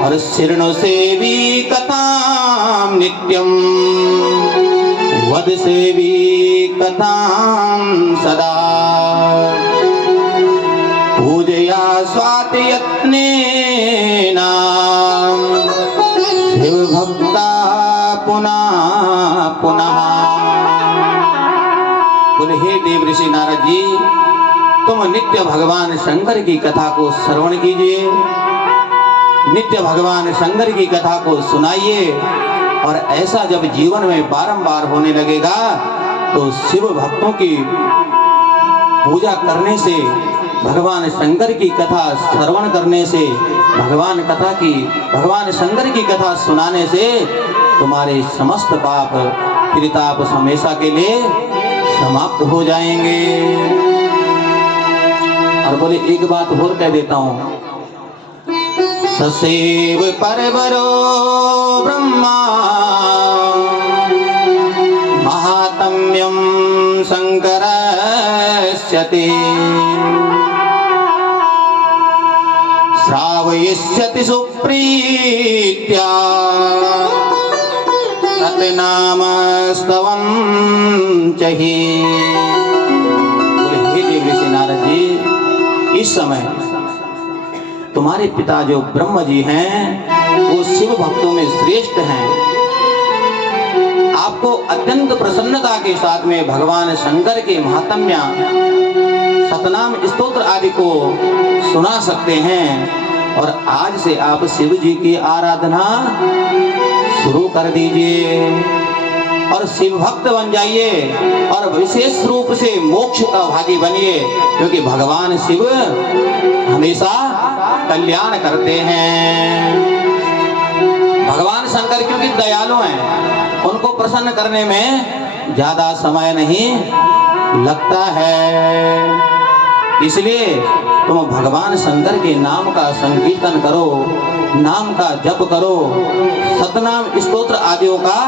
और शरणो सेवी कथाम नित्यम वद सेवी कथाम सदा, पूजया स्वाति यत्नेन शिव भक्ता बोले हे देव ऋषि नारद जी, तुम नित्य भगवान शंकर की कथा को श्रवण कीजिए, नित्य भगवान शंकर की कथा को सुनाइए। और ऐसा जब जीवन में बारंबार होने लगेगा तो शिव भक्तों की पूजा करने से, भगवान शंकर की कथा श्रवण करने से, भगवान शंकर की कथा सुनाने से तुम्हारे समस्त पाप त्रिताप हमेशा के लिए समाप्त हो जाएंगे। और बोले एक बात और कह देता हूं, ससेव परवरो ब्रह्मा महात्म्यं शंकरस्य ते श्रावयिष्यति सुप्रीत्या सतनामस्तवं चहि। हे देव ऋषि नारद जी, इस समय तुम्हारे पिता जो ब्रह्म जी हैं वो शिव भक्तों में श्रेष्ठ हैं। आपको अत्यंत प्रसन्नता के साथ में भगवान शंकर के महात्म्य सतनाम स्तोत्र आदि को सुना सकते हैं। और आज से आप शिव जी की आराधना शुरू कर दीजिए और शिव भक्त बन जाइए और विशेष रूप से मोक्ष का भागी बनिए, क्योंकि भगवान शिव हमेशा कल्याण करते हैं। भगवान शंकर क्योंकि दयालु हैं, उनको प्रसन्न करने में ज्यादा समय नहीं लगता है। इसलिए तुम भगवान शंकर के नाम का संकीर्तन करो, नाम का जप करो, सतनाम स्तोत्र आदियों का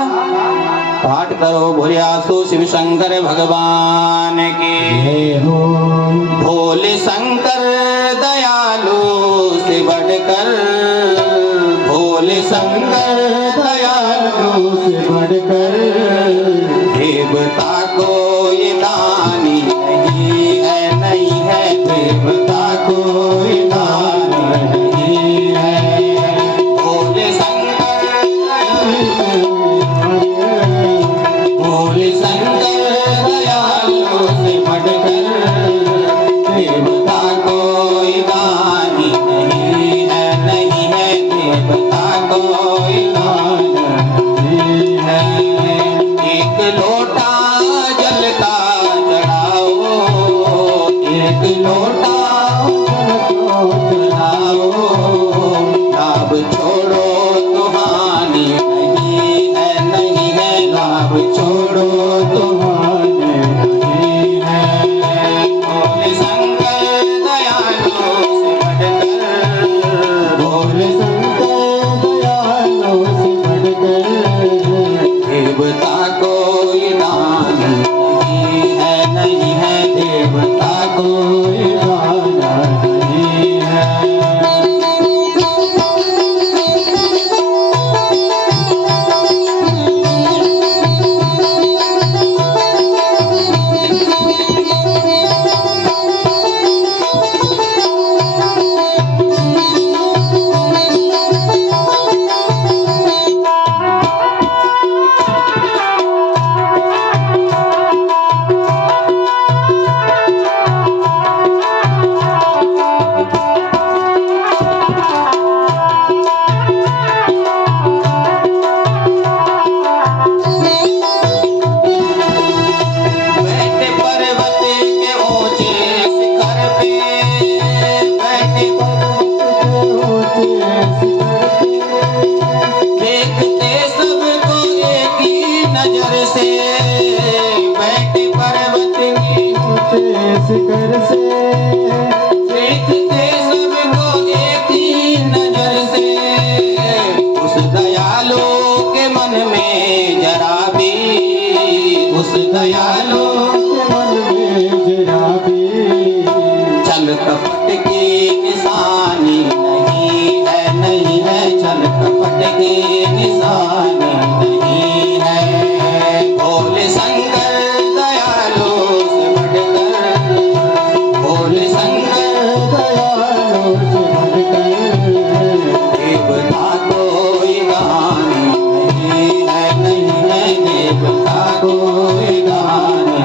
पाठ करो। भोलियासु शिव शंकर भगवान की जय हो। भोले शंकर दयालु से बढ़कर, भोले शंकर दयालु से बढ़कर देवता कोई दानी नहीं है, नहीं है देवता कोई दानी नहीं है। भोले शंकर दयालु से बढ़कर देवता कोई दानी नहीं है, नहीं है देवता कोई दानी है। एक लोटा जल का चढ़ाओ, एक लोटा चढ़ाओ, लाभ छोड़ो तो हानि नहीं है, नहीं है लाभ छोड़ो तो हानि नहीं है। भोले शंकर दयालु से बढ़कर, भोले शंकर दयालु से बढ़कर देवता कोई दानी नहीं है, नहीं है देवता कोई दानी नहीं है। बैठे पर्वत के ऊंचे शिखर पे, बैठे देखते सबको एक ही नजर से, बैठे पर्वत की शिखर से देखते सबको एक ही नजर से। उस दयालु के मन में जरा भी, उस दयालु के मन में जरा भी छल कपट की निशानी नहीं है, नहीं है छल कपट की निशानी नहीं है। भोले शंकर दयालु से बढ़कर, भोले शंकर दयालु से बढ़कर देवता कोई दानी नहीं है, नहीं है देवता कोई दानी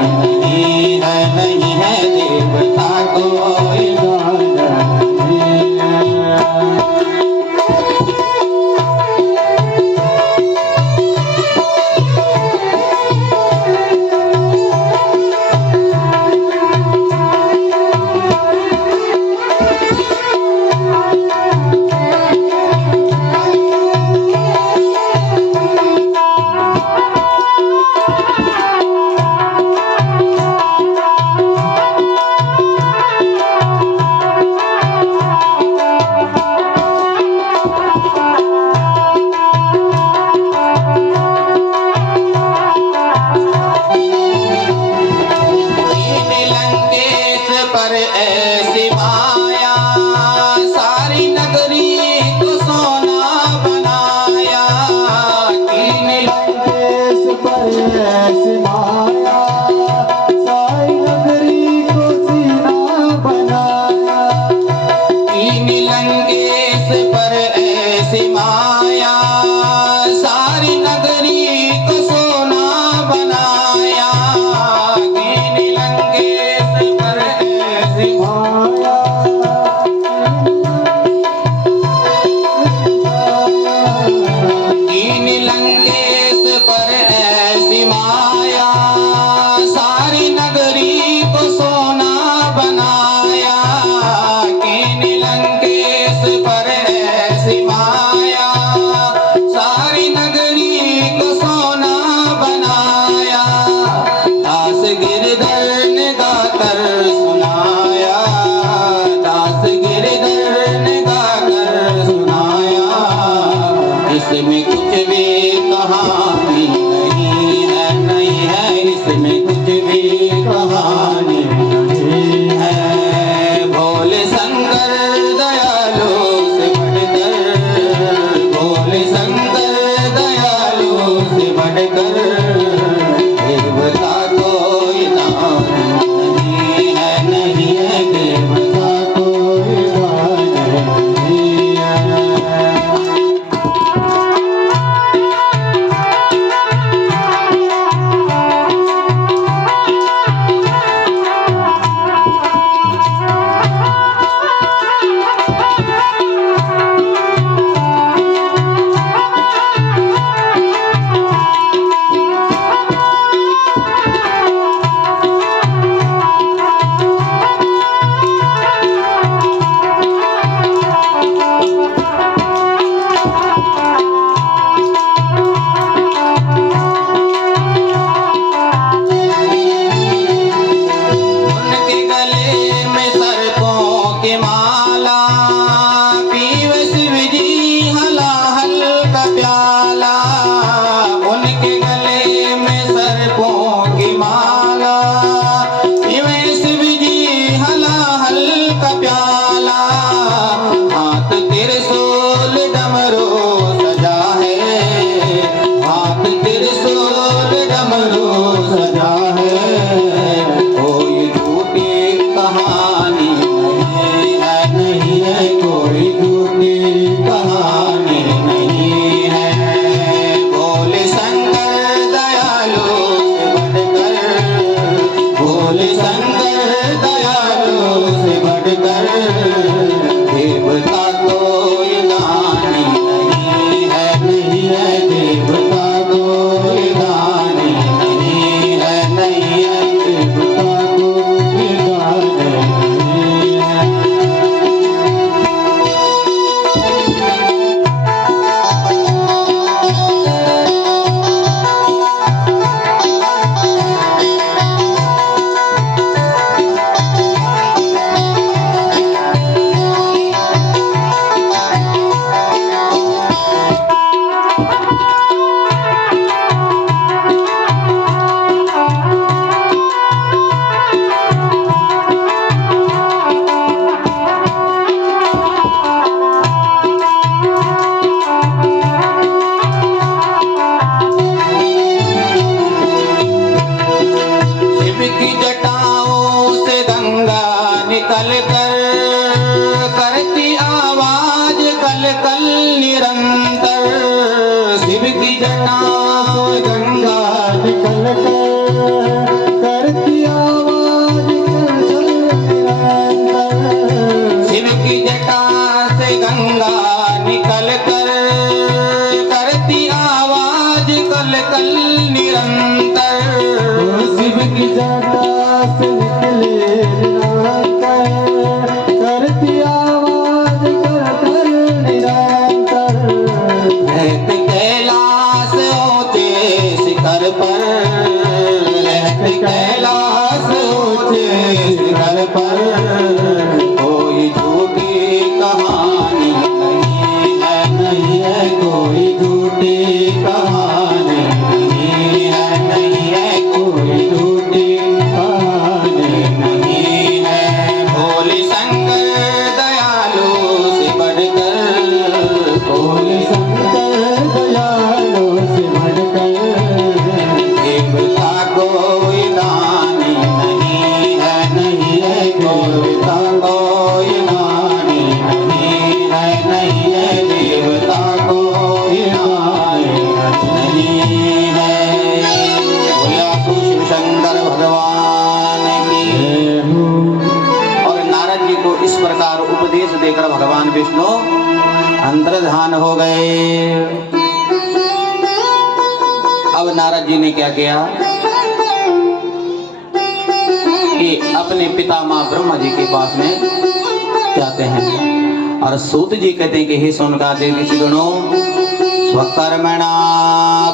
सारी नगरी को सीना बनाया कीन लंकेश पर ऐसी माया सारी नगरी को सोना बनाया कीन लंकेश पर ऐसी माया कीन लंकेश पर ऐसी माया सारी नगरी को सोना बनाया कीन लंकेश पर ऐसी माया सारी नगरी को सोना बनाया दास गिरधर ने गाकर सुनाया दास गिरधर ने गाकर सुनाया इसमें कुछ भी कहानी नहीं है इसमें कुछ भी कहानी नहीं है भोले शंकर दयालु से बढ़कर भोले शंकर दयालु से बढ़कर देवता कोई दान नहीं है देवता कोई दान नहीं है उनके गले में सर्पों की माला पीवे शिव जी हलाहल का प्याला उनके गले में सर्पों की माला पीवे शिव जी हलाहल का प्याला हाथ त्रिशूल डमरू सजा है हाथ त्रिशूल डमरू सजा है कोई झूठी कहानी नहीं है कोई झूठी कहानी नहीं है भोले शंकर दयालु से बढ़कर भोले शंकर दयालु से बढ़कर देवता कोई दानी नहीं है देवता कोई दानी नहीं है देवता कोई दान नहीं है शिव की जटाओं से गंगा निकल कर करती आवाज कल कल निरंतर शिव की जटाओं से गंगा निकल कर करती आवाज निरंतर शिव की जटा से गंगा निकल कर करती आवाज कल कल निरंतर शिव की जटा से निकले निरंतर करती आवाज कर कर निरंतर रहते कैलाश ऊंचे शिखर पर रहते कैलाश ऊंचे शिखर पर कोई झूठी कहानी नहीं है कोई झूठी कहानी नहीं है कोई झूठी कहानी नहीं है भोले शंकर दयालु से बढ़कर भोले शंकर दयालु से बढ़कर देवता कोई विष्णु अंतर्धान हो गए। अब नारद जी ने क्या किया कि अपने पितामह ब्रह्मा जी के पास में जाते हैं और सूत जी कहते हैं कि हे सोनकादि ऋषिगणों, स्वकर्मणा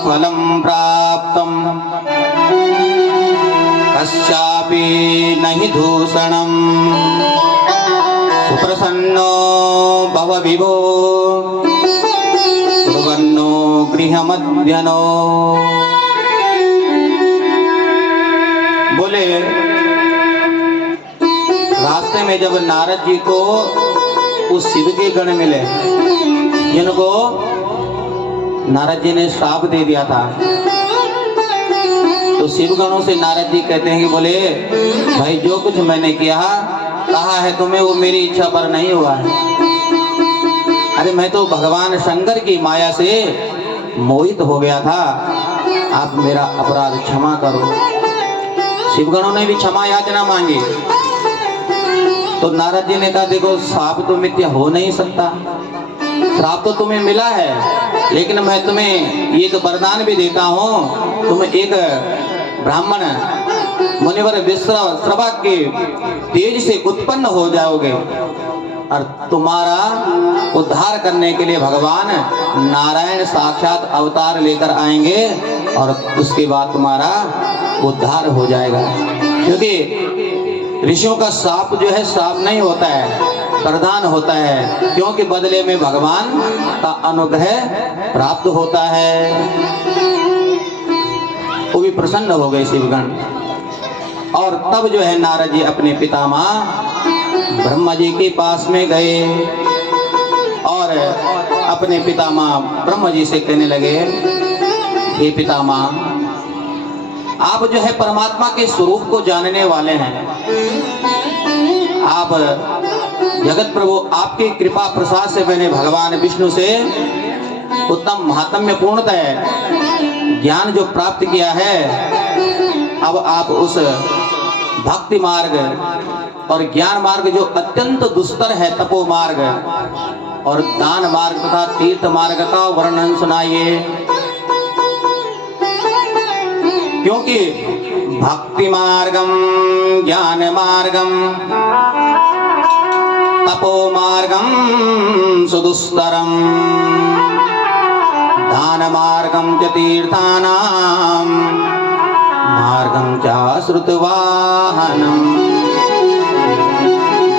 फलम प्राप्तम कस्यापि नहि दूषणम सुप्रसन्नो भव विभो कुर्वन्नो गृहमध्यनो। बोले रास्ते में जब नारद जी को उस शिव के गण मिले जिनको नारद जी ने श्राप दे दिया था, तो शिव गणों से नारद जी कहते हैं कि बोले भाई जो कुछ मैंने किया कहा है तुम्हें वो मेरी इच्छा पर नहीं हुआ है। अरे मैं तो भगवान शंकर की माया से मोहित हो गया था, आप मेरा अपराध क्षमा करो। शिवगणों ने भी क्षमा याचना मांगी तो नारद जी ने कहा देखो श्राप तो मिथ्या हो नहीं सकता, श्राप तो तुम्हें मिला है, लेकिन मैं तुम्हें एक वरदान भी देता हूँ, तुम एक ब्राह्मण मुनिवर विश्रवा के तेज से उत्पन्न हो जाओगे और तुम्हारा उद्धार करने के लिए भगवान नारायण साक्षात अवतार लेकर आएंगे और उसके बाद तुम्हारा उद्धार हो जाएगा। क्योंकि ऋषियों का श्राप जो है श्राप नहीं होता है, वरदान होता है, क्योंकि बदले में भगवान का अनुग्रह प्राप्त होता है। वो भी प्रसन्न हो गए शिवगण और तब जो है नारद जी अपने पितामह ब्रह्मा जी के पास में गए और अपने पितामह ब्रह्मा जी से कहने लगे हे पितामह, आप जो है परमात्मा के स्वरूप को जानने वाले हैं, आप जगत प्रभु, आपकी कृपा प्रसाद से मैंने भगवान विष्णु से उत्तम महात्म्य पूर्णतः ज्ञान जो प्राप्त किया है, अब आप उस भक्ति मार्ग और ज्ञान मार्ग जो अत्यंत दुस्तर है, तपो मार्ग और दान मार्ग तथा तीर्थ मार्ग का वर्णन सुनाइए। क्योंकि भक्ति मार्गम ज्ञान मार्गम तपो मार्गम सुदुस्तरम दान मार्गम च तीर्थानाम मार्गम च श्रुतवाहनम।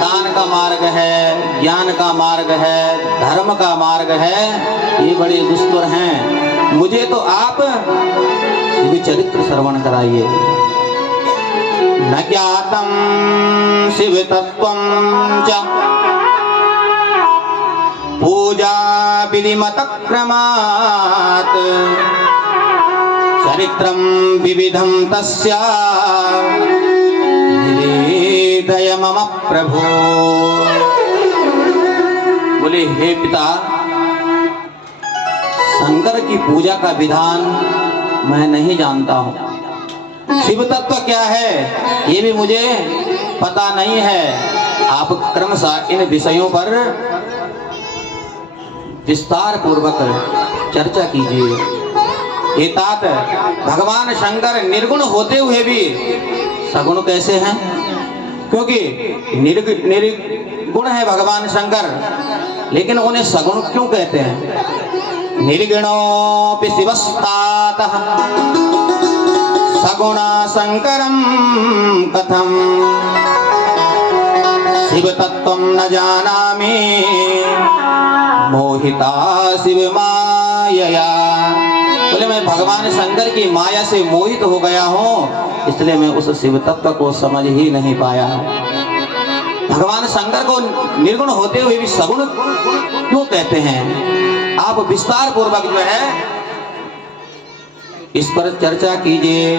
दान का मार्ग है, ज्ञान का मार्ग है, धर्म का मार्ग है, ये बड़े दुष्कर हैं। मुझे तो आप शिव चरित्र श्रवण कराइए। न ज्ञातम शिव तत्वं च पूजा विधिमत क्रमात् चरित्रं विविधं तस्या निवेदय मम प्रभो। बोले हे पिता, शंकर की पूजा का विधान मैं नहीं जानता हूँ, शिव तत्व क्या है ये भी मुझे पता नहीं है। आप क्रमशः इन विषयों पर विस्तार पूर्वक चर्चा कीजिए। हे तात, भगवान शंकर निर्गुण होते हुए भी सगुण कैसे हैं? क्योंकि निर्गुण है भगवान शंकर, लेकिन उन्हें सगुण क्यों कहते हैं? निर्गुणोऽपि शिवस्तातः सगुणा शंकरं कथं शिव तत्वं न जानामि मोहिता शिव मायया। बोले मैं भगवान शंकर की माया से मोहित हो गया हूँ, इसलिए मैं उस शिव तत्व को समझ ही नहीं पाया। भगवान शंकर को निर्गुण होते हुए भी सगुण क्यों कहते हैं? आप विस्तार पूर्वक जो है इस पर चर्चा कीजिए।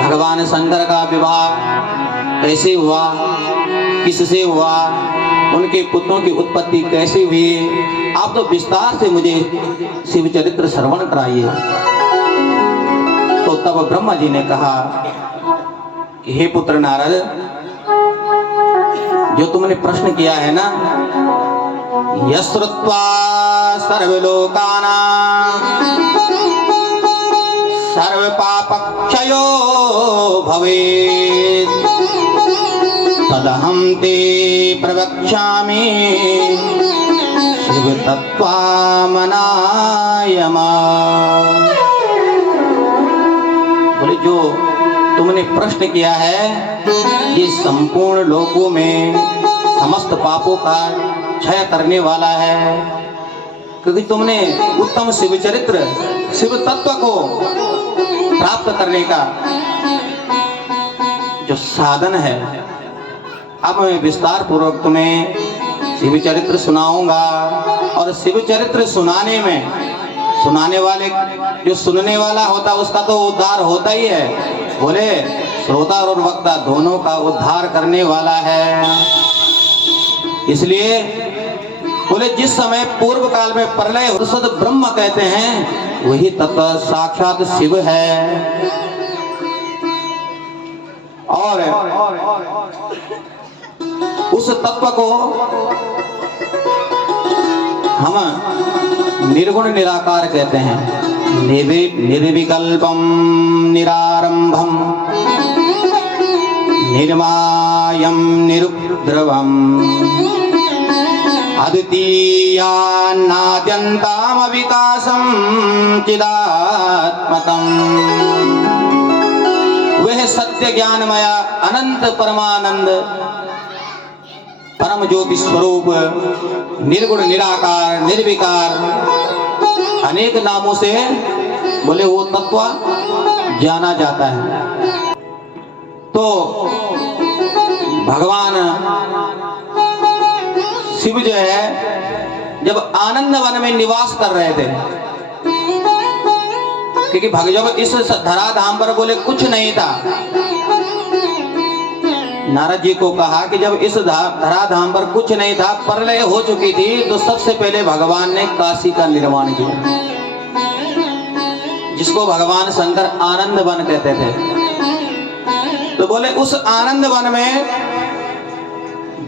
भगवान शंकर का विवाह कैसे हुआ, किससे हुआ, उनके पुत्रों की उत्पत्ति कैसे हुई, आप तो विस्तार से मुझे शिव चरित्र श्रवण कराइए। तो तब ब्रह्मा जी ने कहा कि हे पुत्र नारद, जो तुमने प्रश्न किया है ना, यश्रुत्वा सर्वलोकानां सर्वपापक्षयो भवेत् तदहं ते प्रवक्ष्यामि शिवतत्त्वमनायमा। बोले जो तुमने प्रश्न किया है ये संपूर्ण लोकों में समस्त पापों का क्षय करने वाला है, क्योंकि तुमने उत्तम शिव चरित्र शिव तत्व को प्राप्त करने का जो साधन है। अब मैं विस्तार पूर्वक तुम्हें शिव चरित्र सुनाऊंगा, और शिव चरित्र सुनाने में सुनाने वाले जो सुनने वाला होता उसका तो उद्धार होता ही है। बोले श्रोता और वक्ता दोनों का उद्धार करने वाला है। इसलिए बोले जिस समय पूर्व काल में प्रलय सद ब्रह्म कहते हैं वही तत्व साक्षात शिव है। और उस तत्व को हम निर्गुण निराकार कहते हैं। निर्विकल्पम निरारंभम निर्मायम निरुद्रवम अद्वितीयानाद्यन्ताम विकासम चिदात्मकम। वह सत्य ज्ञानमया अनंत परमानंद परम ज्योति स्वरूप निर्गुण निराकार निर्विकार अनेक नामों से बोले वो तत्व जाना जाता है। तो भगवान शिव जो है जब आनंद वन में निवास कर रहे थे, क्योंकि जब इस धराधाम पर बोले कुछ नहीं था, नारद जी को कहा कि जब इस धराधाम पर कुछ नहीं था, प्रलय हो चुकी थी, तो सबसे पहले भगवान ने काशी का निर्माण किया, जिसको भगवान शंकर आनंद वन कहते थे। तो बोले उस आनंद वन में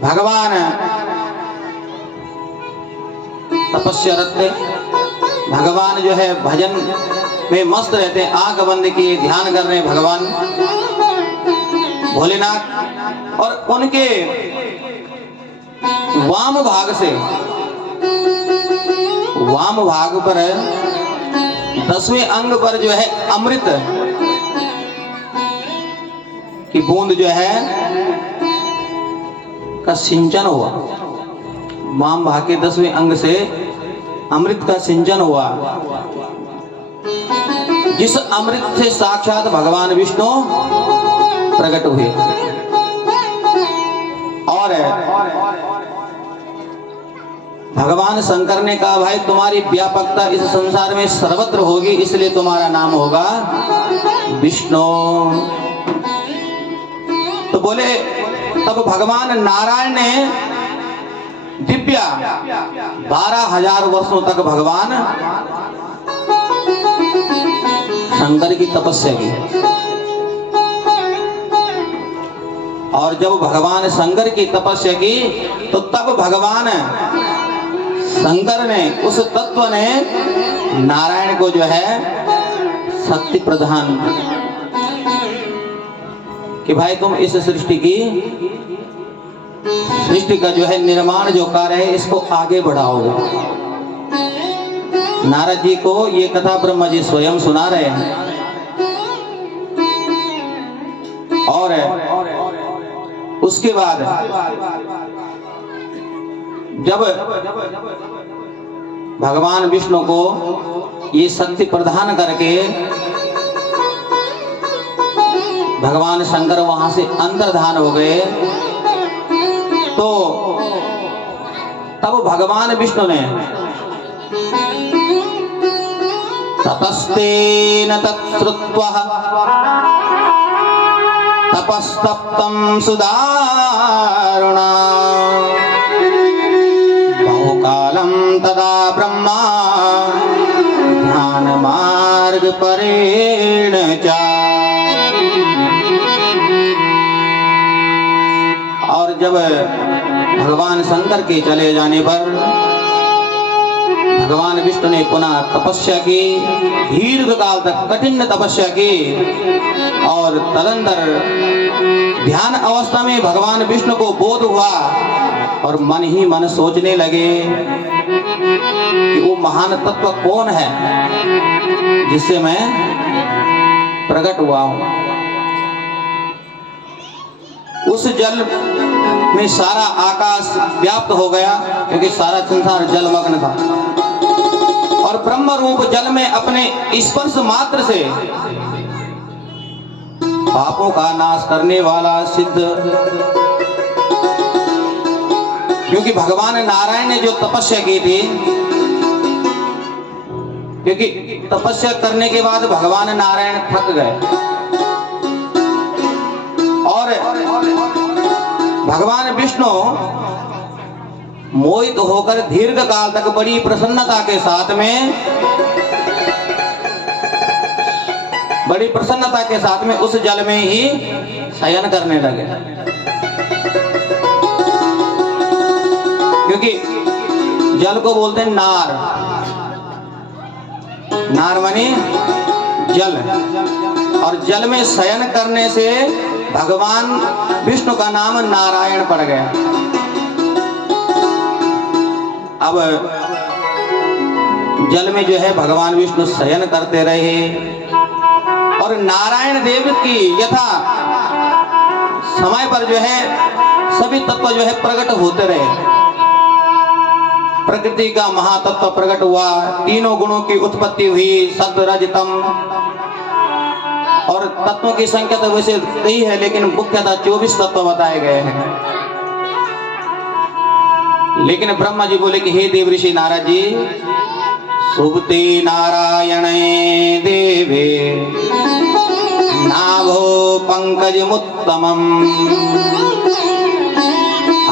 भगवान तपस्यारत थे। भगवान जो है भजन में मस्त रहते, आंख बंद किए ध्यान कर रहे हैं भगवान भोलेनाथ। और उनके वाम भाग पर 10वें अंग पर जो है अमृत की बूंद जो है का सिंचन हुआ। वाम भाग के 10वें अंग से अमृत का सिंचन हुआ, जिस अमृत से साक्षात भगवान विष्णु प्रकट हुए। और भगवान शंकर ने कहा भाई तुम्हारी व्यापकता इस संसार में सर्वत्र होगी, इसलिए तुम्हारा नाम होगा विष्णु। तो बोले तब भगवान नारायण ने दिव्य 12,000 वर्षों तक भगवान शंकर की तपस्या की। और जब भगवान शंकर की तपस्या की तो तब भगवान शंकर ने उस तत्व ने नारायण को जो है शक्ति प्रदान कि भाई तुम इस सृष्टि का जो है निर्माण जो कार्य है इसको आगे बढ़ाओगे। नारद जी को ये कथा ब्रह्मा जी स्वयं सुना रहे हैं। और उसके बाद जब भगवान विष्णु को ये शक्ति प्रदान करके भगवान शंकर वहां से अंतर्धान हो गए, तो तब भगवान विष्णु ने ततस्तेन तत्श्रुत्वा तपस्तप्तं सुदारुणा बहुकालं तदा ब्रह्मा ध्यान मार्ग परेण च। और जब भगवान शंकर के चले जाने पर भगवान विष्णु ने पुनः तपस्या की, दीर्घ काल तक कठिन तपस्या की और तदंतर ध्यान अवस्था में भगवान विष्णु को बोध हुआ और मन ही मन सोचने लगे कि वो महान तत्व कौन है जिससे मैं प्रकट हुआ हूं। उस जल में सारा आकाश व्याप्त हो गया क्योंकि सारा संसार जलमग्न था और ब्रह्म रूप जल में अपने स्पर्श मात्र से पापों का नाश करने वाला सिद्ध, क्योंकि भगवान नारायण ने जो तपस्या की थी, क्योंकि तपस्या करने के बाद भगवान नारायण थक गए और भगवान विष्णु मोहित होकर दीर्घ काल तक बड़ी प्रसन्नता के साथ में उस जल में ही शयन करने लगे, क्योंकि जल को बोलते हैं नार, नार माने जल, और जल में शयन करने से भगवान विष्णु का नाम नारायण पड़ गया। अब जल में जो है भगवान विष्णु शयन करते रहे और नारायण देव की यथा समय पर जो है सभी तत्व जो है प्रकट होते रहे। प्रकृति का महातत्व प्रकट हुआ, तीनों गुणों की उत्पत्ति हुई, सत्व रज तम, और तत्वों की संख्या तो वैसे कई है लेकिन मुख्यतः 24 तत्व बताए गए हैं। लेकिन ब्रह्मा जी बोले कि हे देव ऋषि नारद जी, सुप्ते नारायणे देवे नाभो पंकजमुत्तमम्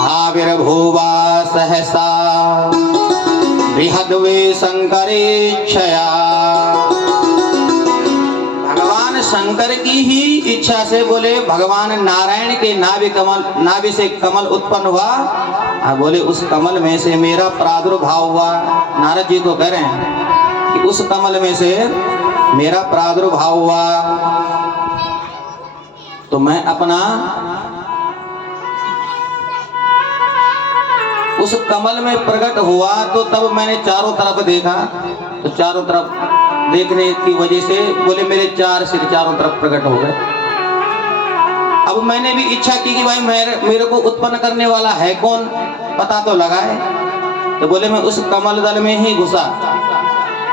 आविर्भुवा सहसा बृहद्वे शंकरेच्छया। भगवान शंकर की ही इच्छा से बोले भगवान नारायण के नाभि से कमल उत्पन्न हुआ। बोले उस कमल में से मेरा प्रादुर्भाव हुआ। नारद जी को कह रहे हैं कि उस कमल में से मेरा प्रादुर्भाव हुआ तो मैं अपना उस कमल में प्रकट हुआ तो तब मैंने चारों तरफ देखा, तो चारों तरफ देखने की वजह से बोले मेरे 4 सिर चारों तरफ प्रकट हो गए। अब मैंने भी इच्छा की कि भाई मेरे को उत्पन्न करने वाला है कौन, पता तो लगाए। तो बोले मैं उस कमल दल में ही घुसा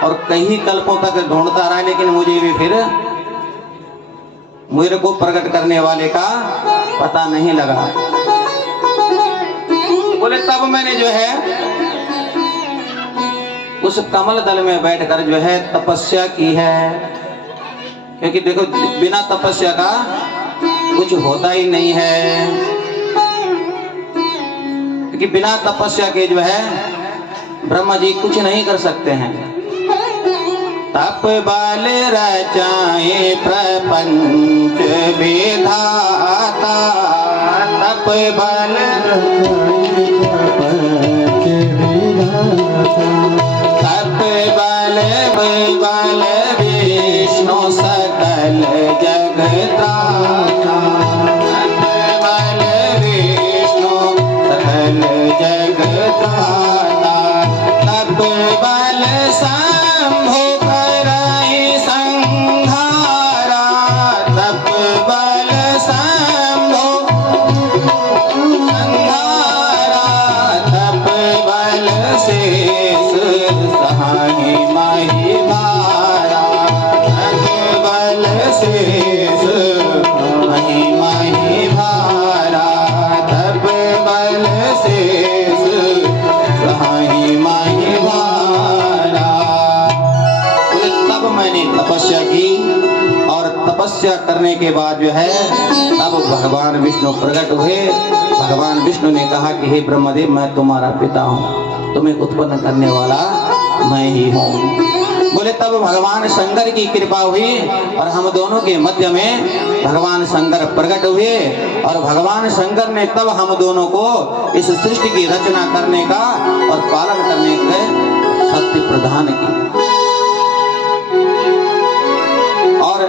और कई कल्पों तक ढूंढता रहा, लेकिन मुझे भी फिर मेरे को प्रकट करने वाले का पता नहीं लगा। बोले तब मैंने जो है उस कमल दल में बैठकर जो है तपस्या की है, क्योंकि देखो बिना तपस्या का कुछ होता ही नहीं है, क्योंकि बिना तपस्या के जो है ब्रह्मा जी कुछ नहीं कर सकते हैं। तप बल रचाए प्रपंच विधाता, तप बल तप बल बल विष्णु सकल जगदाता, तप बल विष्णु सकल जगदाता, तप बल शंभु कराई संहारा, तप बल शंभु संहारा, तप बल शेष सहाय माही मारा, तप बल शेष माही मारा, तप बल शेष सहाय माही मारा। तब मैंने तपस्या की और तपस्या करने के बाद जो है अब भगवान विष्णु प्रकट हुए। भगवान विष्णु ने कहा कि हे ब्रह्मदेव, मैं तुम्हारा पिता हूँ, तुम्हें उत्पन्न करने वाला मैं ही हूँ। बोले तब भगवान शंकर की कृपा हुई और हम दोनों के मध्य में भगवान शंकर प्रकट हुए और भगवान शंकर ने तब हम दोनों को इस सृष्टि की रचना करने का और पालन करने के शक्ति प्रदान की। और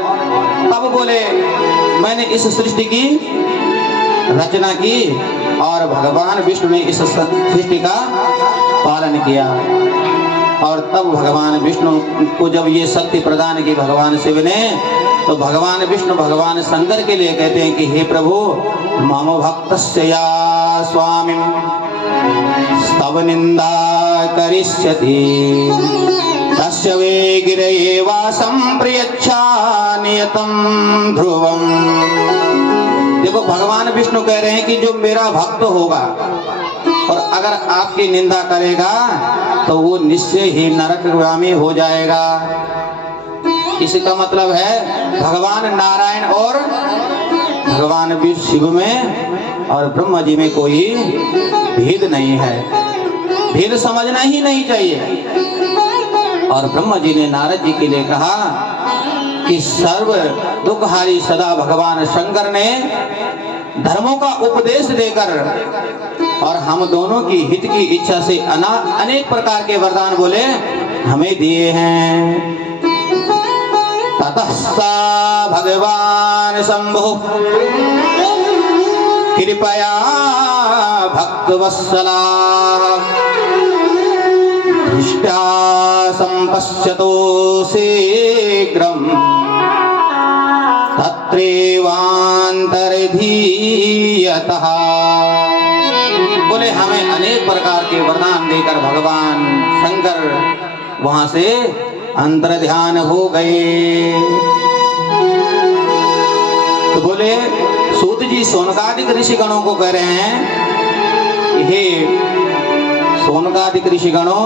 तब बोले मैंने इस सृष्टि की रचना की और भगवान विष्णु ने इस सृष्टि का पालन किया। और तब भगवान विष्णु को जब ये शक्ति प्रदान की भगवान शिव ने, तो भगवान विष्णु भगवान शंकर के लिए कहते हैं कि हे प्रभु मम भक्तस्य या स्वामी स्तव निंदा करिष्यति तस्य वे गिरये वासं प्रियच्छा नियतं ध्रुवम्। देखो भगवान विष्णु कह रहे हैं कि जो मेरा भक्त होगा और अगर आपकी निंदा करेगा तो वो निश्चय ही नरकगामी हो जाएगा। इसका मतलब है भगवान नारायण और भगवान शिव में और ब्रह्मा जी में कोई भेद नहीं है, भेद समझना ही नहीं चाहिए। और ब्रह्मा जी ने नारद जी के लिए कहा कि सर्व दुखहारी सदा भगवान शंकर ने धर्मों का उपदेश देकर और हम दोनों की हित की इच्छा से अनेक प्रकार के वरदान बोले हमें दिए हैं। ततः सा भगवान शंभु कृपया भक्तवत्सला दृष्टा संपश्यतो शीघ्रम् तत्रैवान्तर्धीयतः। बोले हमें अनेक प्रकार के वरदान देकर भगवान शंकर वहां से अंतर्ध्यान हो गए। तो बोले सूत जी सोनकादिक ऋषिगणों को कह रहे हैं, हे सोनकादिक ऋषिगणों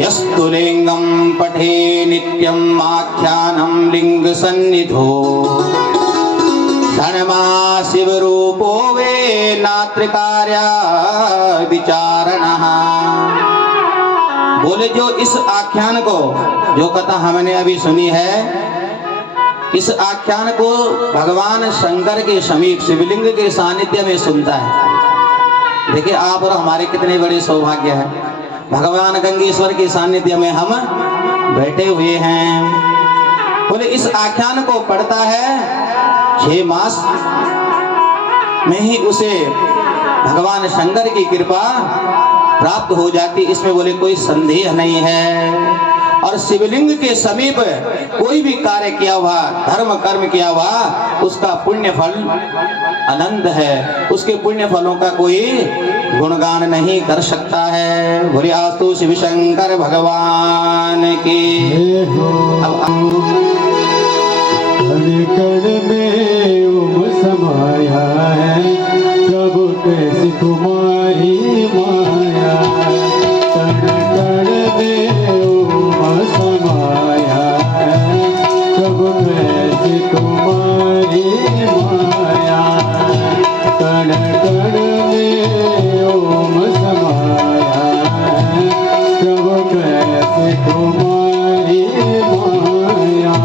यस्तु लिंगम पठे नित्यम आख्यानम लिंग सन्निधो क्षणमा शिव रूपो वे नात्रिकार्या विचारणः। बोले जो इस आख्यान को, जो कथा हमने अभी सुनी है, इस आख्यान को भगवान शंकर के समीप शिवलिंग के सानिध्य में सुनता है। देखिए आप और हमारे कितने बड़े सौभाग्य है, भगवान गंगेश्वर के सानिध्य में हम बैठे हुए हैं। बोले इस आख्यान को पढ़ता है 6 मास में ही उसे भगवान शंकर की कृपा प्राप्त हो जाती, इसमें बोले कोई संदेह नहीं है। और शिवलिंग के समीप कोई भी कार्य किया हुआ, धर्म कर्म किया हुआ, उसका पुण्य फल अनंत है, उसके पुण्य फलों का कोई गुणगान नहीं कर सकता है। बोले आस्तु शिव शंकर भगवान की। कण में उम समाया है प्रभु कैसी तुम्हारी माया। कण कण में उम समाया है प्रभु कैसी तुम्हारी माया। कण कण में उम समाया है प्रभु कैसी तुम्हारी माया।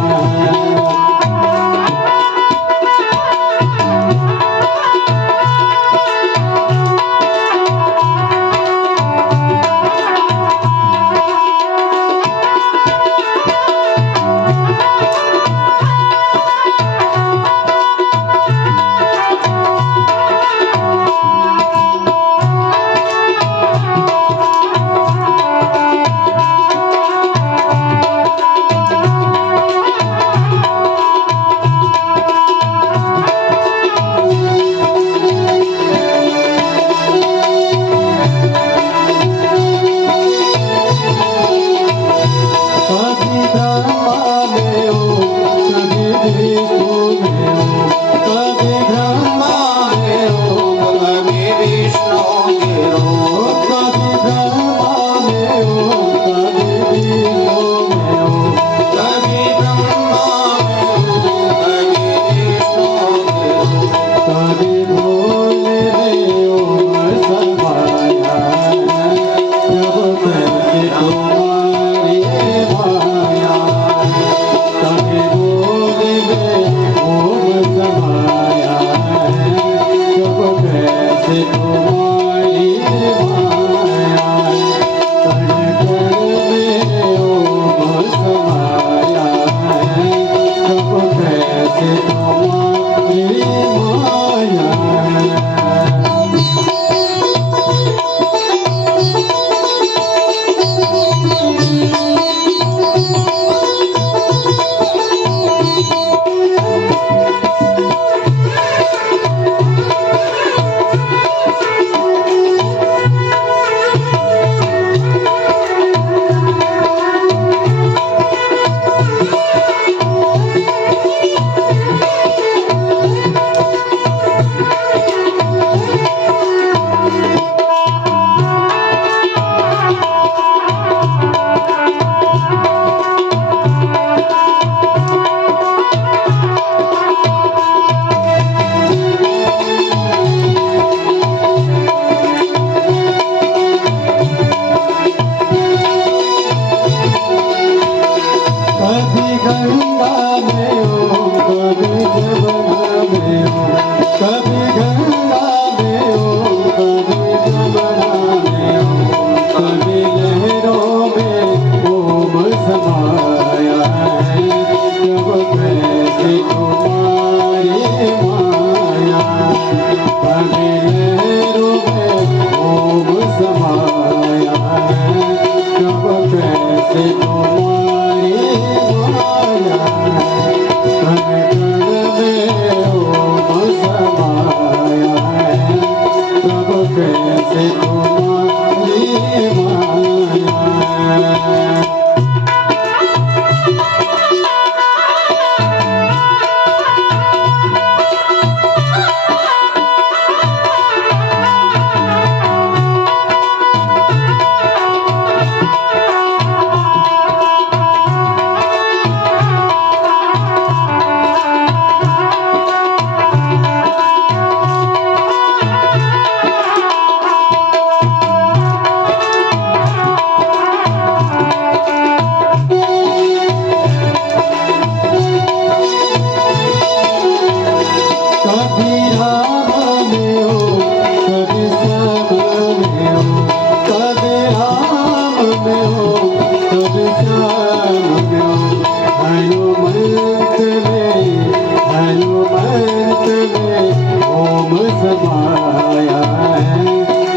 समाया है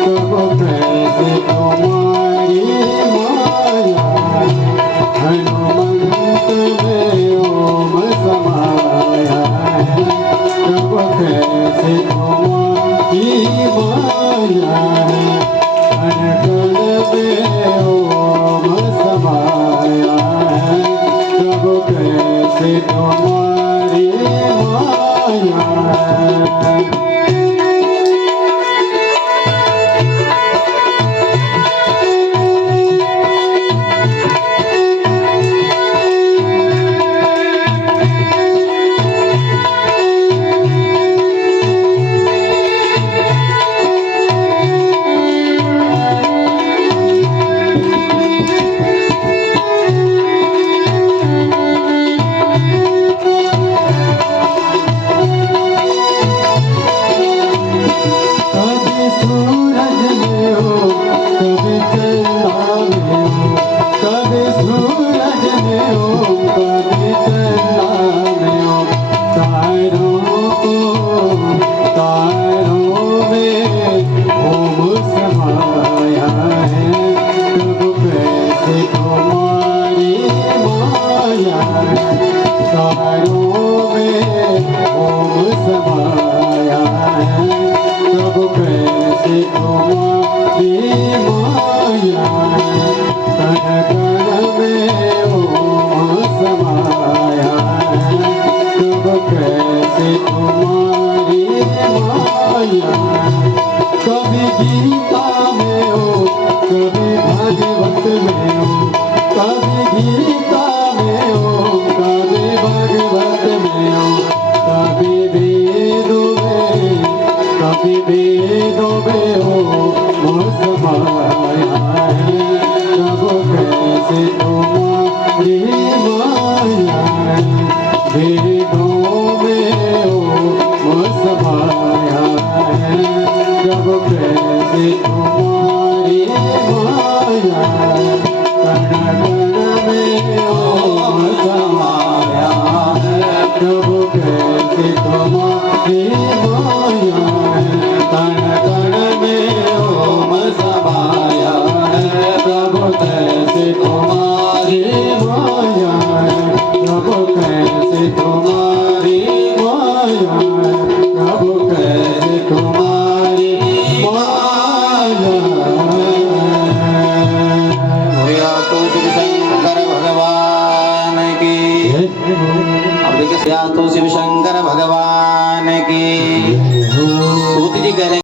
तब कैसे तुम्हारी माया हनुमंत में ओम समाया है तब कैसे तुम्हारी माया कण कण में ओम समाया है तब कैसे तुम्हारी माया कभी सूरज में हो कभी चंद्रमा में हो कभी सूरज में हो कभी चंद्रमा में हो तारों में ओम समाया है तब कैसे तुम्हारी माया तारों में ओम समाया है तब कैसे तुम्हारी माया कण कण में ओम समाया है तब कैसे तुम्हारी माया कभी गीता में हो कभी भागवत में हो कभी गीता में हो कभी भागवत में हो कभी वेदों में हो समाया है तब कैसे तुम्हारी माया वेदों में हो समाया है तब कैसे तुम्हारी माया कण कण में ओम समाया है तब कैसे तुम्हारी माया कण कण में ओम समाया है तब कैसे तुम्हारी माया तब कैसे तुम्हारी माया तब कैसे तुम्हारी माया बोलिया तो शिव शंकर भगवान की। अब देखिए तो शिव शंकर भगवान की। सूत जी कह रहे